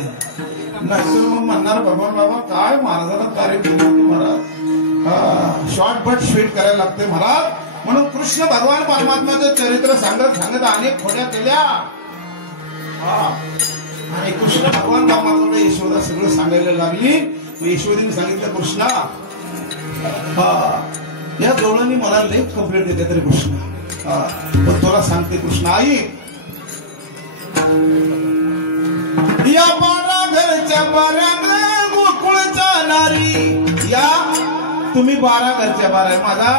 नाहीतर मग म्हणणार भगवान बाबा काय महाराजाला तारीफ दिली होती महाराज, शॉर्ट बट स्वीट करायला लागते महाराज. म्हणून कृष्ण भगवान परमात्माचं चरित्र सांगत सांगत अनेक खोड्या केल्या. आणि कृष्ण भगवान परमात्मा यशोदा सगळं सांगायला लागली. यशोदेने सांगितलं कृष्णा या दोघांनी मला लेख कंप्लीट देते तरी कृष्ण, पण तुला सांगते कृष्ण आई या 12 घरच्या 12 गोकुळच्या नारी, या तुम्ही 12 घरच्या 12 माझा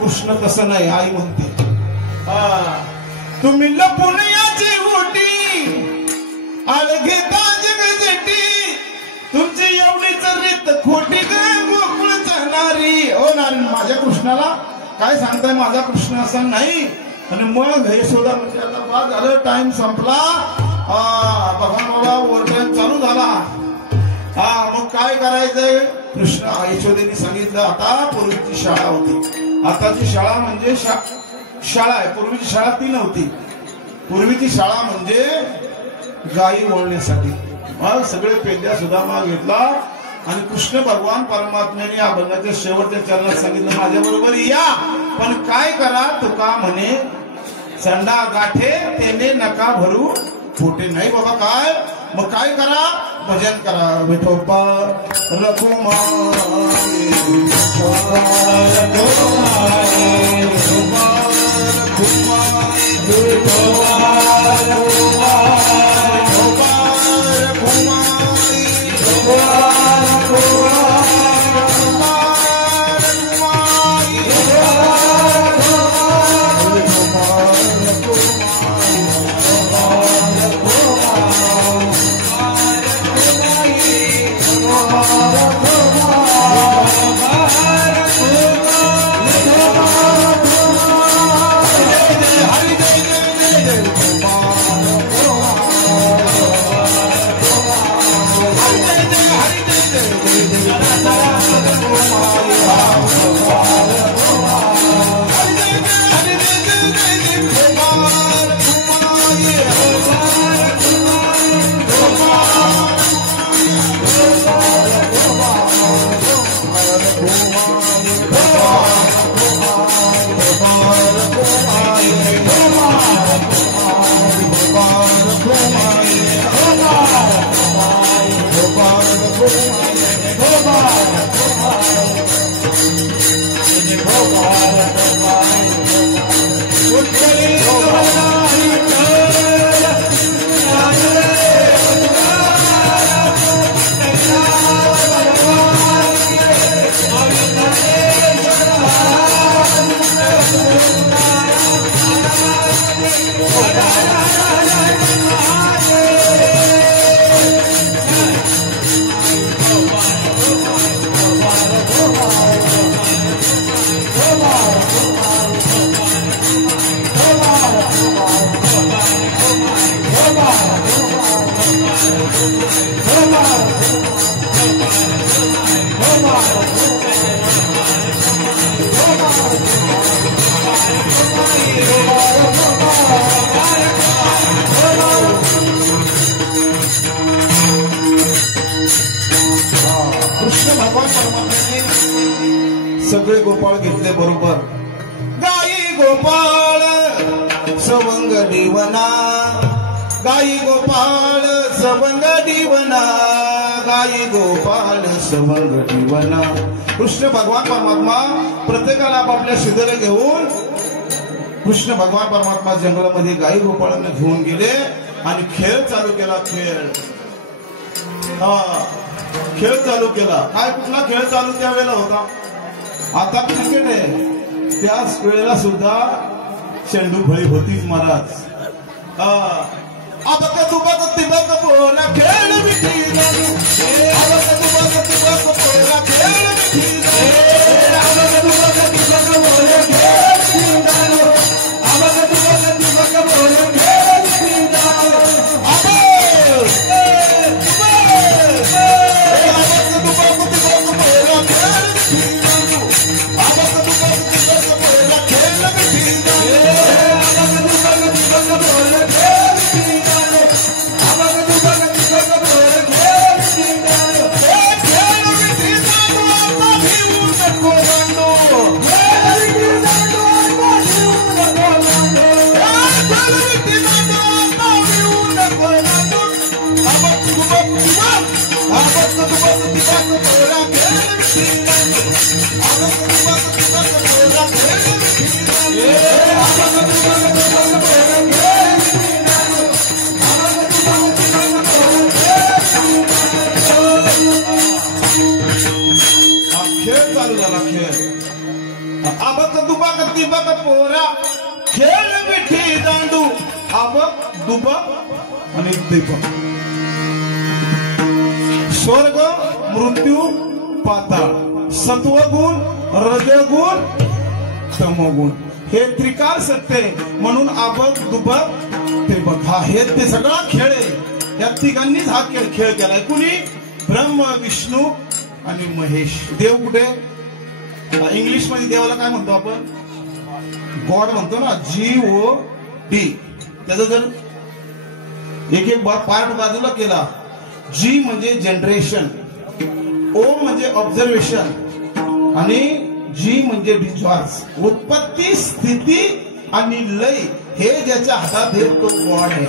कृष्ण तसं नाही. आई म्हणते तुम्ही लपून याची ओटी घेता जगजेटी, तुमची एवढीच रीत खोटी गोकुळच्या नारी. ओ नारी माझ्या कृष्णाला काय सांगताय, माझा कृष्ण असा नाही. आणि मग यशोदा म्हणजे आता बाद झालं, टाइम संपला, भगवान बाबा ओव्हर टाइम चालू झाला. मग काय करायचंय, कृष्ण यशोदेने सांगितलं आता पूर्वीची शाळा होती, आताची शाळा म्हणजे शाळा आहे, पूर्वीची शाळा ती नव्हती. पूर्वीची शाळा म्हणजे गायी वळण्यासाठी. मग सगळे पेंड्या सुद्धा घेतला आणि कृष्ण भगवान परमात्म्याने या अभंगाच्या शेवटच्या चरणात सांगितलं माझ्या बरोबर या, पण काय करा तुका म्हणे संडा गाठे तेने नका भरू खोटे. नाही बाबा काय, मग काय करा, भजन करा. विठोबा कृष्ण भगवान परमात्म्याने सगळे गोपाळ घेतले बरोबर. गाई गोपाळ सवंग दिवना, गाई गोपाळ सवंग दिवना, गाई गोपाळ सवंग दिवना. कृष्ण भगवान परमात्मा प्रत्येकाला आपापल्या शिदोऱ्या घेऊन कृष्ण भगवान परमात्मा जंगलामध्ये गाई गोपाळांना घेऊन गेले आणि खेळ चालू केला. खेळ चालू केला. काय कुठला खेळ चालू त्यावेळेला होता? आता क्रिकेट आहे, त्याच वेळेला सुद्धा चेंडू फळी होतीच महाराज. अबक दुबक तिबक पोला खेळ मिठी जाणू, अबक दुबक तिबक पोला खेळ मिठी जाणू, अबक दुबक तिबक पोला खेळ मिठी जाणू, अबक दुबक तिबक पोला खेळ मिठी जाणू. खेळ चालू झाला. खेळ अबक दुबक तिबक पोरा खेळ मिठी दांडू, अबक दुबक आणि तिबक. स्वर्ग मृत्यू पाताळ, सत्वगुण रजगुण तमोगुण हे त्रिकाल सत्य म्हणून अबक दुबक तिबक हा हे ते सगळा खेळ आहे. या तिघांनीच हा खेळ केलाय. कुणी? ब्रह्म विष्णू आणि महेश. देव कुठे? इंग्लिश मध्ये देवाला काय म्हणतो आपण? गॉड म्हणतो ना, GOD. त्याचा जर एक एक पार्ट बाजूला केला, G म्हणजे जनरेशन, O म्हणजे ऑब्झर्वेशन आणि G म्हणजे डिस्चार्ज. उत्पत्ती, स्थिती आणि लय हे ज्याच्या हातात आहे तो गॉड आहे,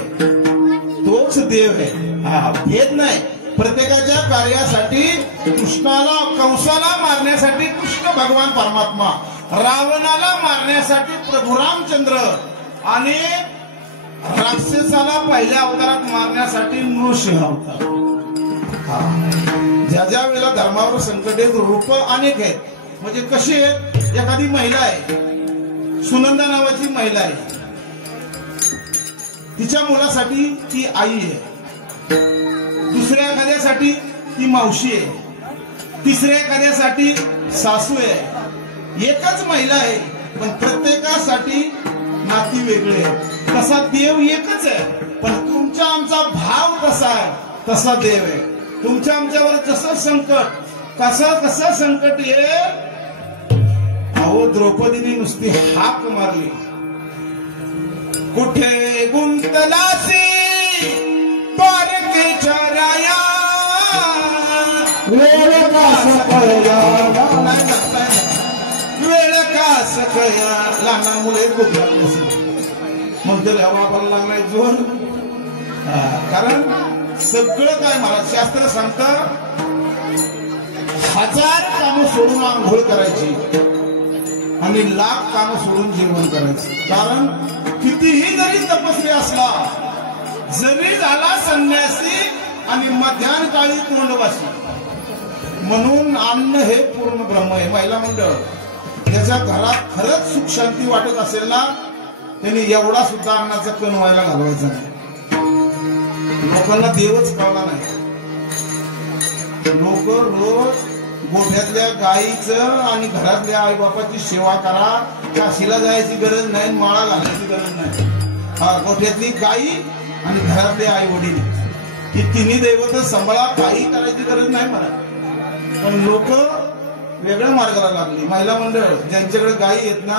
तोच देव आहे. हा भेद नाही. प्रत्येकाच्या कार्यासाठी कृष्णाला कंसाला मारण्यासाठी कृष्ण भगवान परमात्मा, रावणाला मारण्यासाठी प्रभू रामचंद्र आणि राक्षसाला पहिल्या अवतारात मारण्यासाठी नृसिंह अवतार. ज्या ज्या वेळेला धर्मावर संकट आहेत, रूप अनेक आहेत. म्हणजे कशी आहेत? एखादी महिला आहे, सुनंदा नावाची महिला आहे, तिच्या मुलासाठी ती आई आहे, दुसऱ्या एखाद्यासाठी ती मावशी आहे, तिसऱ्या एखाद्यासाठी सासू आहे. एकच महिला आहे पण प्रत्येकासाठी नाती वेगळे आहेत. तसा देव एकच आहे, पण तुमचा आमचा भाव कसा आहे तसा देव आहे. तुमच्या आमच्यावर जसं संकट, कसं संकट येईल. अहो द्रौपदीने नुसती हाक मारली, कुठे गुंतलासी द्वारकेच्या राया, वेळ का सकया, वेळ का सकया. लहान मुलं आहेत गोष्ट मग तर वापरायला लागलाय जोर. कारण सगळं काय महाराज शास्त्र सांगतं, 1000 कामं सोडून आंघोळ करायची आणि 1,00,000 कामं सोडून जेवण करायचं. कारण कितीही जरी तपस्वी असला, जरी झाला संन्यासी आणि मध्यान काळी तोंडवासी, म्हणून अन्न हे पूर्ण ब्रह्म आहे. महिला मंडळ त्याच्या घरात खरंच सुख शांती वाटत असेल ना, त्यांनी एवढा सुद्धा अन्नाचा कण व्हायला घालवायचा नाही. लोकांना देवच कळला नाही. लोक रोज गोठ्यातल्या गायीचं आणि घरातल्या आई बापाची सेवा करा. काशीला जायची गरज नाही, माळा घालायची गरज नाही. गोठ्यातली गायी आणि घरातले आई वडील की तिन्ही दैवत सांभाळा, काही करायची गरज नाही मला. पण लोक वेगळ्या मार्गाला लागली. महिला मंडळ ज्यांच्याकडे गायी आहेत ना,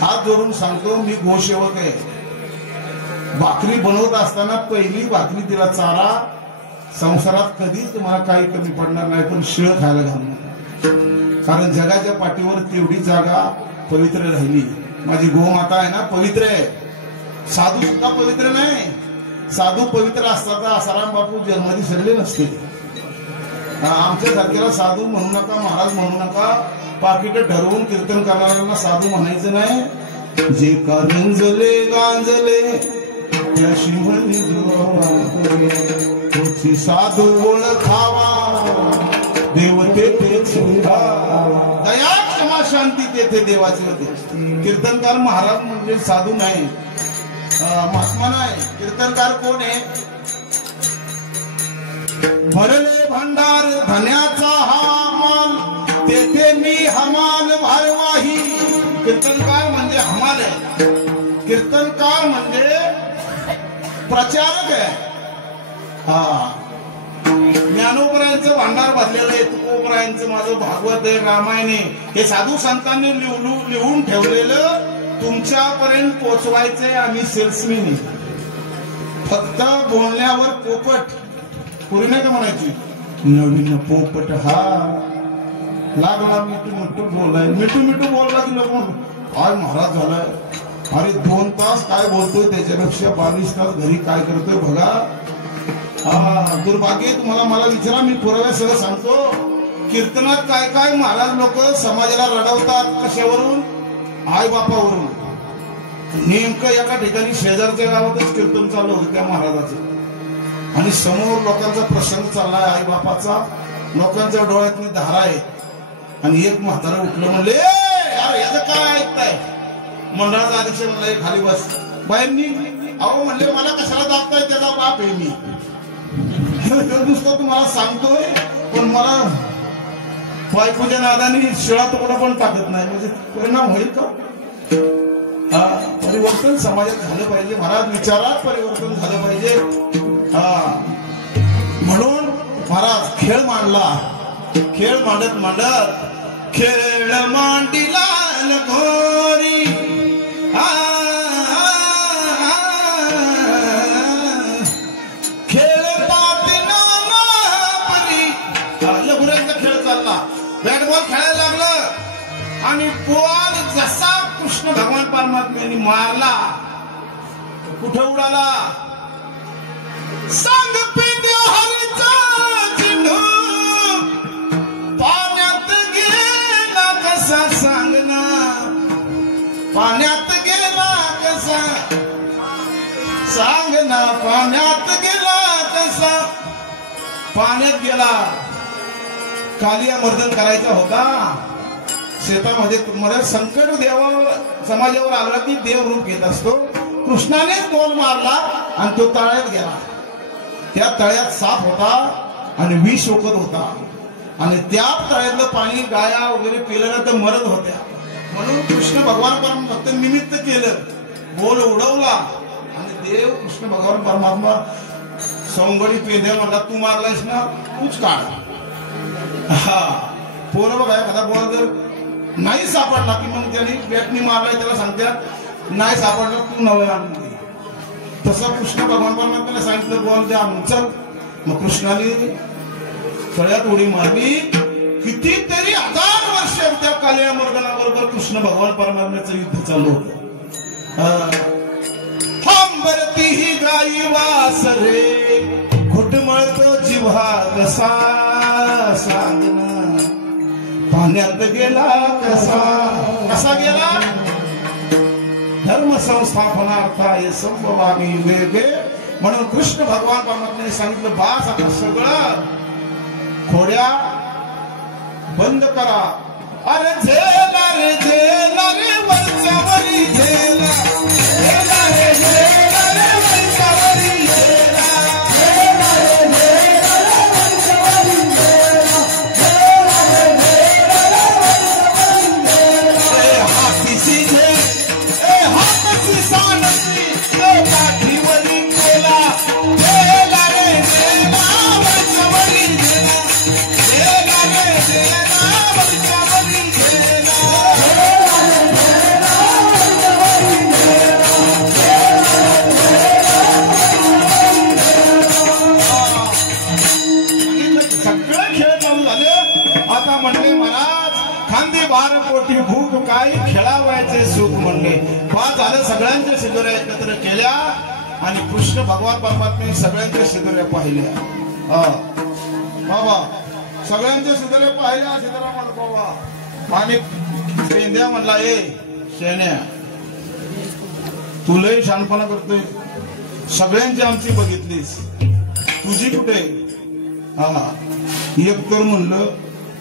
हात जोडून सांगतो, मी गोसेवक आहे. भाकरी बनवत असताना पहिली भाकरी तिला चारा. संसारात कधीच तुम्हाला काही कमी पडणार नाही, पण शिळ खायला घालणार. कारण जगाच्या पाठीवर तेवढी जागा पवित्र राहिली. माझी गोमाता आहे ना, पवित्र आहे. साधू सुद्धा पवित्र नाही. साधू पवित्र असतात तर आसाराम बापू जन्मदी सरले नसते. आमच्या सारख्याला साधू म्हणू नका, महाराज म्हणू नका. पाकिट ठरवून कीर्तन करणाऱ्यांना साधू म्हणायचं नाही. जे कारंजले गांजले त्या शिवनी तोची साधू ओळखावा, देवते दया क्षमा शांती तेथे देवाचे होते. कीर्तनकार महाराज म्हणजे साधू नाही, महात्मा नाही. कीर्तनकार कोण आहे? भरले भंडार धन्याचा हा माल, तेथे मी हमाल भारवाही. कीर्तनकार म्हणजे हमाल आहे. कीर्तनकार म्हणजे प्रचारक आहे. हा, ज्ञानोबरायांचं भांडार भरलेलं आहे, तुकोबरायांचं, माझं भागवत आहे, रामायण आहे. हे साधू संतांनी लिहून ठेवलेलं तुमच्यापर्यंत पोचवायचंय. आम्ही सेल्समॅन. फक्त बोलण्यावर पोपट. पूर्वी नाही का म्हणायची, नवीन पोपट हा लागला मिठू मिठू बोलाय. मिठू मिठू बोलला की लोक काय महाराज झालाय. अरे 2 तास काय बोलतोय त्याच्यापेक्षा 22 तास घरी काय करतोय बघा. दुर्भाग्य तुम्हाला. मला विचारा, मी पुराव्यासह सांगतो. कीर्तनात काय काय महाराज लोक समाजाला रडवतात. कशावरून? आई बापावरून. नेमकं एका ठिकाणी शेजारच्या गावातच कीर्तन चालू होतं त्या महाराजाचं, आणि समोर लोकांचा प्रसंग चाललाय आई बापाचा. लोकांच्या डोळ्यातनी धारा आहे. आणि एक म्हातारा उठलं, म्हणले यार याचं काय ऐकताय? मंडळाचा अध्यक्ष म्हणला, खाली बस. बाहेरनी अहो म्हणले, मला कशाला दाखताय? त्याचा बाप आहे मी. नुसतं तुम्हाला सांगतोय, पण मला बायकोच्या नादाने शिळा तुकडा पण टाकत नाही. म्हणजे परिणाम होईल का? परिवर्तन समाजात झालं पाहिजे महाराज. विचारात परिवर्तन झालं पाहिजे. म्हणून महाराज खेळ मांडला. खेळ मांडत मांडत खेळ मांडिला लगोरी. खेळतात नामापरी. लगोऱ्यांचा खेळ चालला. बॅट बॉल खेळायला लागलं, आणि बॉल जसा कृष्ण भगवान परमात्म्याने मारला, कुठे उडाला? सांग पिंड्या हरीचा चिन्ह पाण्यात गेला कसा? सांगना पाण्यात गेला कसा? सांगना पाण्यात गेला कसा? पाण्यात गेला. कालिया मर्दन करायचा होता शेतामध्ये. तुम्हाला संकट देवावर समाजावर आला की देव रूप घेत असतो. कृष्णानेच गोल मारला आणि तो तळ्यात गेला. त्या तळ्यात साप होता आणि विष ओकत होता, आणि त्या तळ्यातलं पाणी गाया वगैरे पिलं तर मरत होत्या. म्हणून कृष्ण भगवान फक्त निमित्त केलं, गोल उडवला, आणि देव कृष्ण भगवान परमात्मा सौंगडी पेंद्या म्हणला, तू मारलायस ना, तूच काढ. हा पोरं बघा, एखादा बॉल जर नाही सापडला की मग त्याने बॅटनी मारलाय त्याला सांगतात, नाही सापडला तू नव्या आणून दे. तसं कृष्ण भगवान परमात्म्याने सांगितलं, बॉल द्या आणून. चल, मग कृष्णाने तळ्यात उडी मारली. कितीतरी 1000 वर्ष त्या कालिया मर्दनाबरोबर कृष्ण भगवान परमात्म्याचं युद्ध चालू होतं. हांबरती ही गाई वासरे, घुटमळतो जिव्हा कसा? सांगना पाण्यात गेला कसा? कसा गेला? धर्म संस्थापनार्थाय संभवामी वेगे. म्हणून कृष्ण भगवान परमात्म्याने सांगितलं, बास आता सगळं खोड्या बंद करा. अरे झेला रे झेला रे वरच्यावरी झेला, झेला रे झेला रे वरच्यावरी झेला, झेला रे झेला रे वरच्यावरी झेला, झेला रे झेला रे वरच्यावरी झेला. हातीशी झेल, हातची सानसी, काठीवरी केला, झेला रे सगळे खेळ चालू झाले. आता म्हणले महाराज खांदी बार पोटी भूक काय खेळावायचे सुख म्हणले. पाच झालं सगळ्यांच्या शिदोऱ्या एकत्र केल्या आणि कृष्ण भगवान परमात्म्याने सगळ्यांच्या शिदोऱ्या पाहिल्या. बाबा सगळ्यांच्या शिदोऱ्या पाहिल्या. सीताराम बाबा आणि पेंद्या म्हणला ए शेण्या तुलाही शहाणपणा करतोय. सगळ्यांची आमची बघितलीस तुझी कुठे. हा एक तर म्हणलं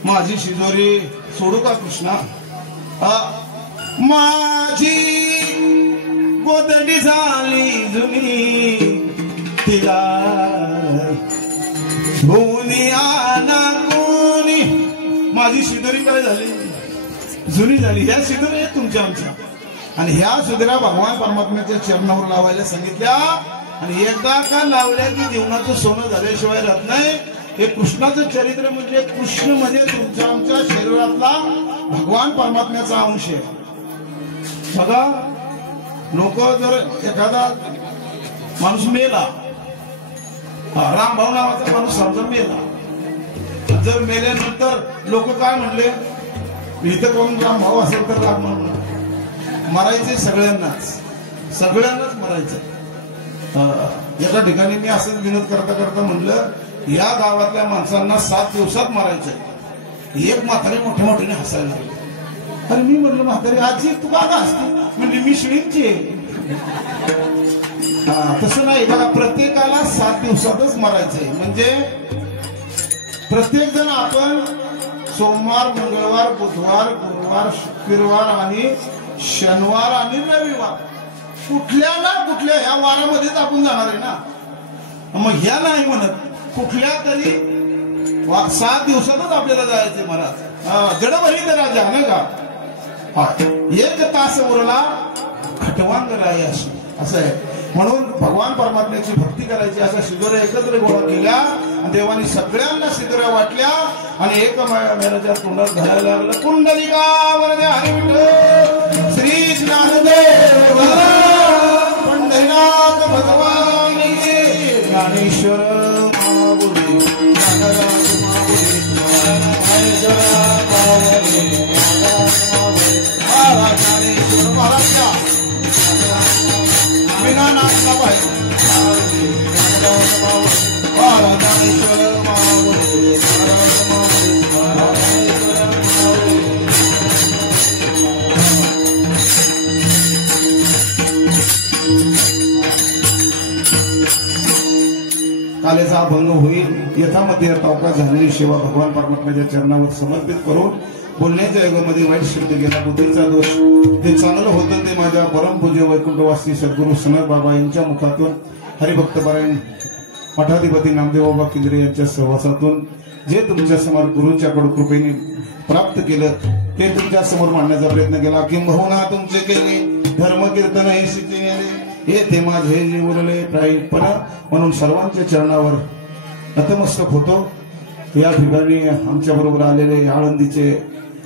माझी शिजोरी सोडू का कृष्णा. माझी गोदडी झाली जुनी तिला कोणी आना कोणी. माझी शिदोरी काय झाली जुनी झाली. ह्या शिदोरी आहेत तुमच्या आमच्या आणि ह्या शिदोऱ्या भगवान परमात्म्याच्या चरणावर लावायला सांगितल्या. आणि एकदा का लावल्या की जीवनाचं सोनं झाल्याशिवाय राहत नाही. हे कृष्णाचं चरित्र म्हणजे कृष्ण म्हणजे तुमच्या आमच्या शरीरातला भगवान परमात्म्याचा अंश आहे. बघा लोक जर एखादा माणूस मेला रामभाऊ नावाचा माणूस समजा मेला जर मेल्यानंतर लोक काय म्हणले इथं कोण रामभाऊ असेल तर राम मरायचे सगळ्यांनाच मरायचं. एका ठिकाणी मी असंच विनोद करता करता म्हणलं या गावातल्या माणसांना 7 दिवसात मारायचं. एक म्हातारी मोठ्या मोठ्याने हसायला लागली. अरे मी म्हणलं म्हातारी आजी तू का हसते म्हणजे मी श्रींची. तसं नाही बघा प्रत्येकाला 7 दिवसातच मरायचंय. म्हणजे प्रत्येक जण आपण सोमवार मंगळवार बुधवार गुरुवार शुक्रवार आणि शनिवार आणि रविवार कुठल्या ना कुठल्या ह्या वारामध्येच आपण जाणार आहे ना. मग ह्या नाही म्हणत कुठल्या तरी 7 दिवसातच आपल्याला जायचे महाराज. जडभरी राजा नाही का. 1 तास उरला खटवांग राय अशी असं आहे. म्हणून भगवान परमात्म्याची भक्ती करायची. अशा शिदोऱ्या एकत्र गोळा केल्या आणि देवानी सगळ्यांना शिदोऱ्या वाटल्या आणि एक मेराच्या तोंडात घालायला लागलं कुंडलिका वरदे हरी विठ्ठल श्री ज्ञानदेव पंढरीनाथ भगवान ज्ञानेश्वर कालेचा भंग होईल यथामध्ये अवकाश झालेली सेवा भगवान परमात्म्याच्या चरणावर समर्पित करून बोलण्याच्या युगामध्ये वाईट शब्द गेला बुद्धीचा दोष ते चांगलं होतं ते माझ्या परमपूज्य वैकुंठवासी सद्गुरू सनद बाबा यांच्या मुखातून हरिभक्तपारायण मठाधिपती नामदेव बाबा केंद्रे यांच्या सहवासातून जे तुमच्या समोर गुरुंच्याकडून कृपेने प्राप्त केलं ते तुमच्या समोर मांडण्याचा प्रयत्न केला. किंबहुना तुमचे केले धर्म कीर्तन हे शिकणे हे ते माझे जे उरले प्रायिकपण म्हणून सर्वांच्या चरणावर नतमस्तक होतो. या ठिकाणी आमच्या बरोबर आलेले आळंदीचे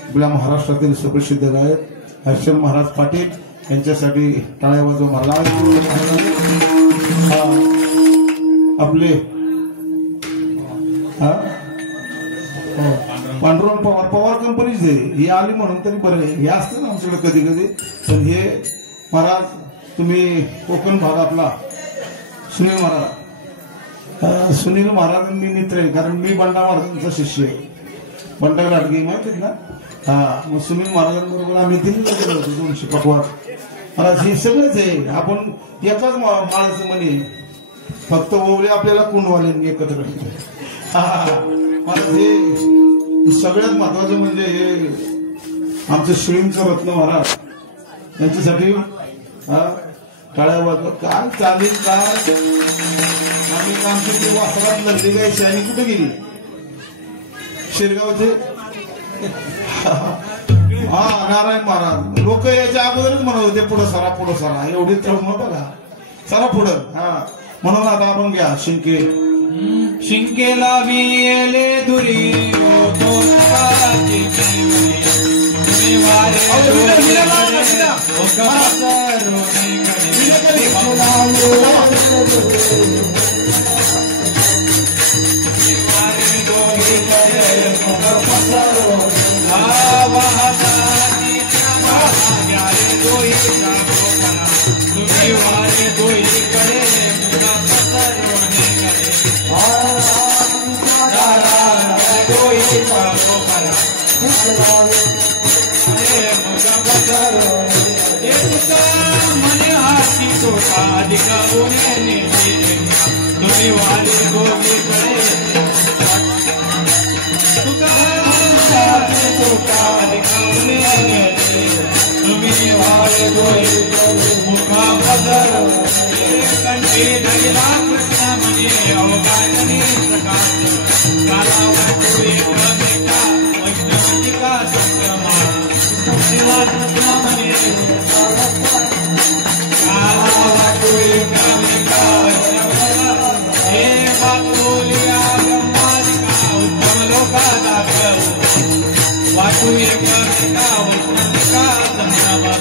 आपल्या महाराष्ट्रातील सुप्रसिद्ध गायक हर्षल महाराज पाटील यांच्यासाठी टाळ्या वाजवा. महाराज आपले पांडुरंग पवार कंपनीच हे आली म्हणून तरी बरं हे असतं ना आमच्याकडे कधी कधी. पण हे महाराज तुम्ही कोकण भागातला सुनील महाराजांनी मित्र आहे कारण मी बंडा महाराजांचा शिष्य आहे. बंडा लाटगे माहितीत ना. मग सुनील महाराजांबरोबर आम्ही दिल्लीला गेलो होतो 200 पकवाड. महाराज हे सगळंच आहे. आपण एकाच माणसं म्हणे फक्त ओवले आपल्याला कुंडवाल्यांनी एकत्र. महाराज हे सगळ्यात महत्वाचं म्हणजे हे आमचं श्रींचं रत्न महाराज यांच्यासाठी टाळ्या वाजवत काय चालेल काय. आम्ही आमची वासरात लढली गायची आणि कुठे गेली शिरगावचे. नारायण महाराज लोक याच्या अगोदरच म्हणत होते पुढं सरा एवढी तर बघा सरा पुढं. म्हणून आता आपण घ्या शिंकेला वियेले दुरी दोहीकडे मुख पसरवणे वाहतानीच्या भाग्यारे दोहीचा गोपना तुम्ही वारे दोहीकडे मुख पसरवणे दोहीचा गोपना मने हाती तोटा अधिक गुन्हे तुम्ही वाले दोहीकडे तोटा अधिक गुन्हे तुम्ही वाले दोहीकडे मुखा पदर कंठी धैला कृष्ण म्हणे अवकाशनी प्रकाश काला वाटू एकमेका वैष्णविका संक्रमा कृष्ण म्हणे काला वाटू एकमेका हे वाटोलिया ब्रह्मादिका उत्तम लोका दाखव वाटू एकमेका वैष्णविका संक्रमा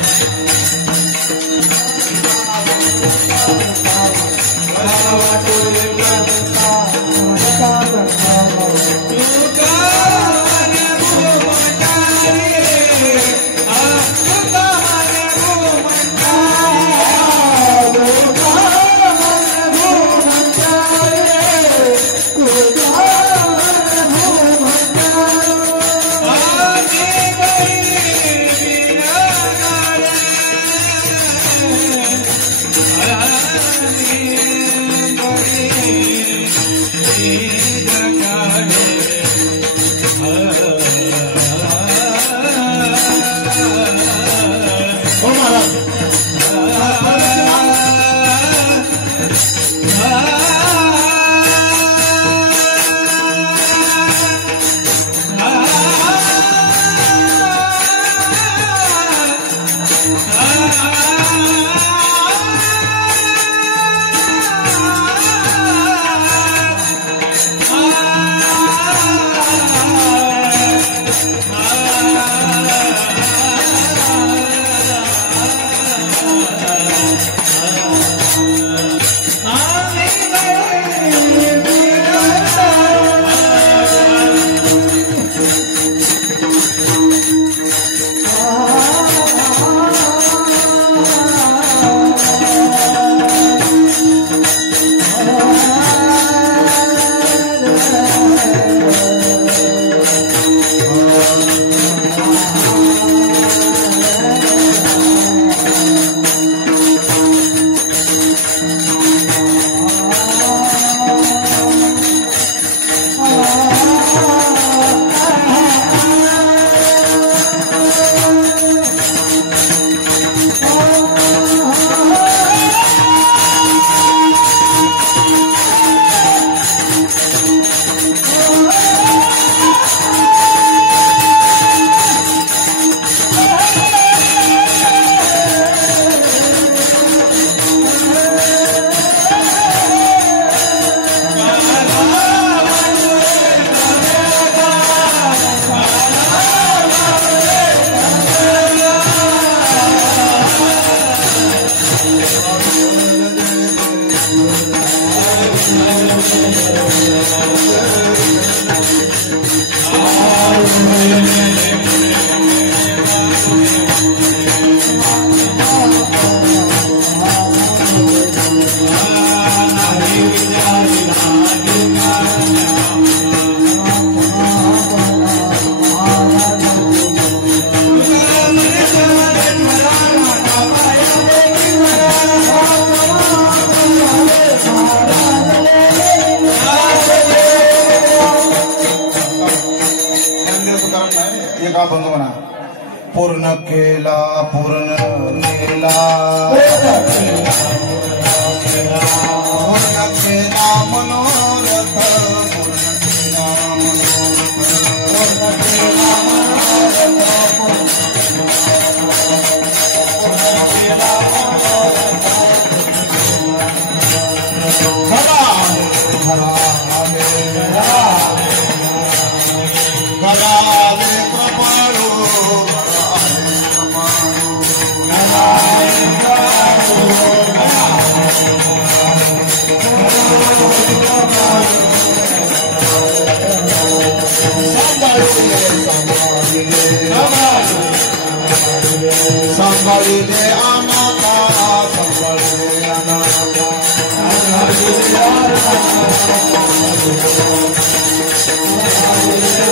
पूर्ण केला पूर्ण केला पूर्ण केला मनोरथ Hare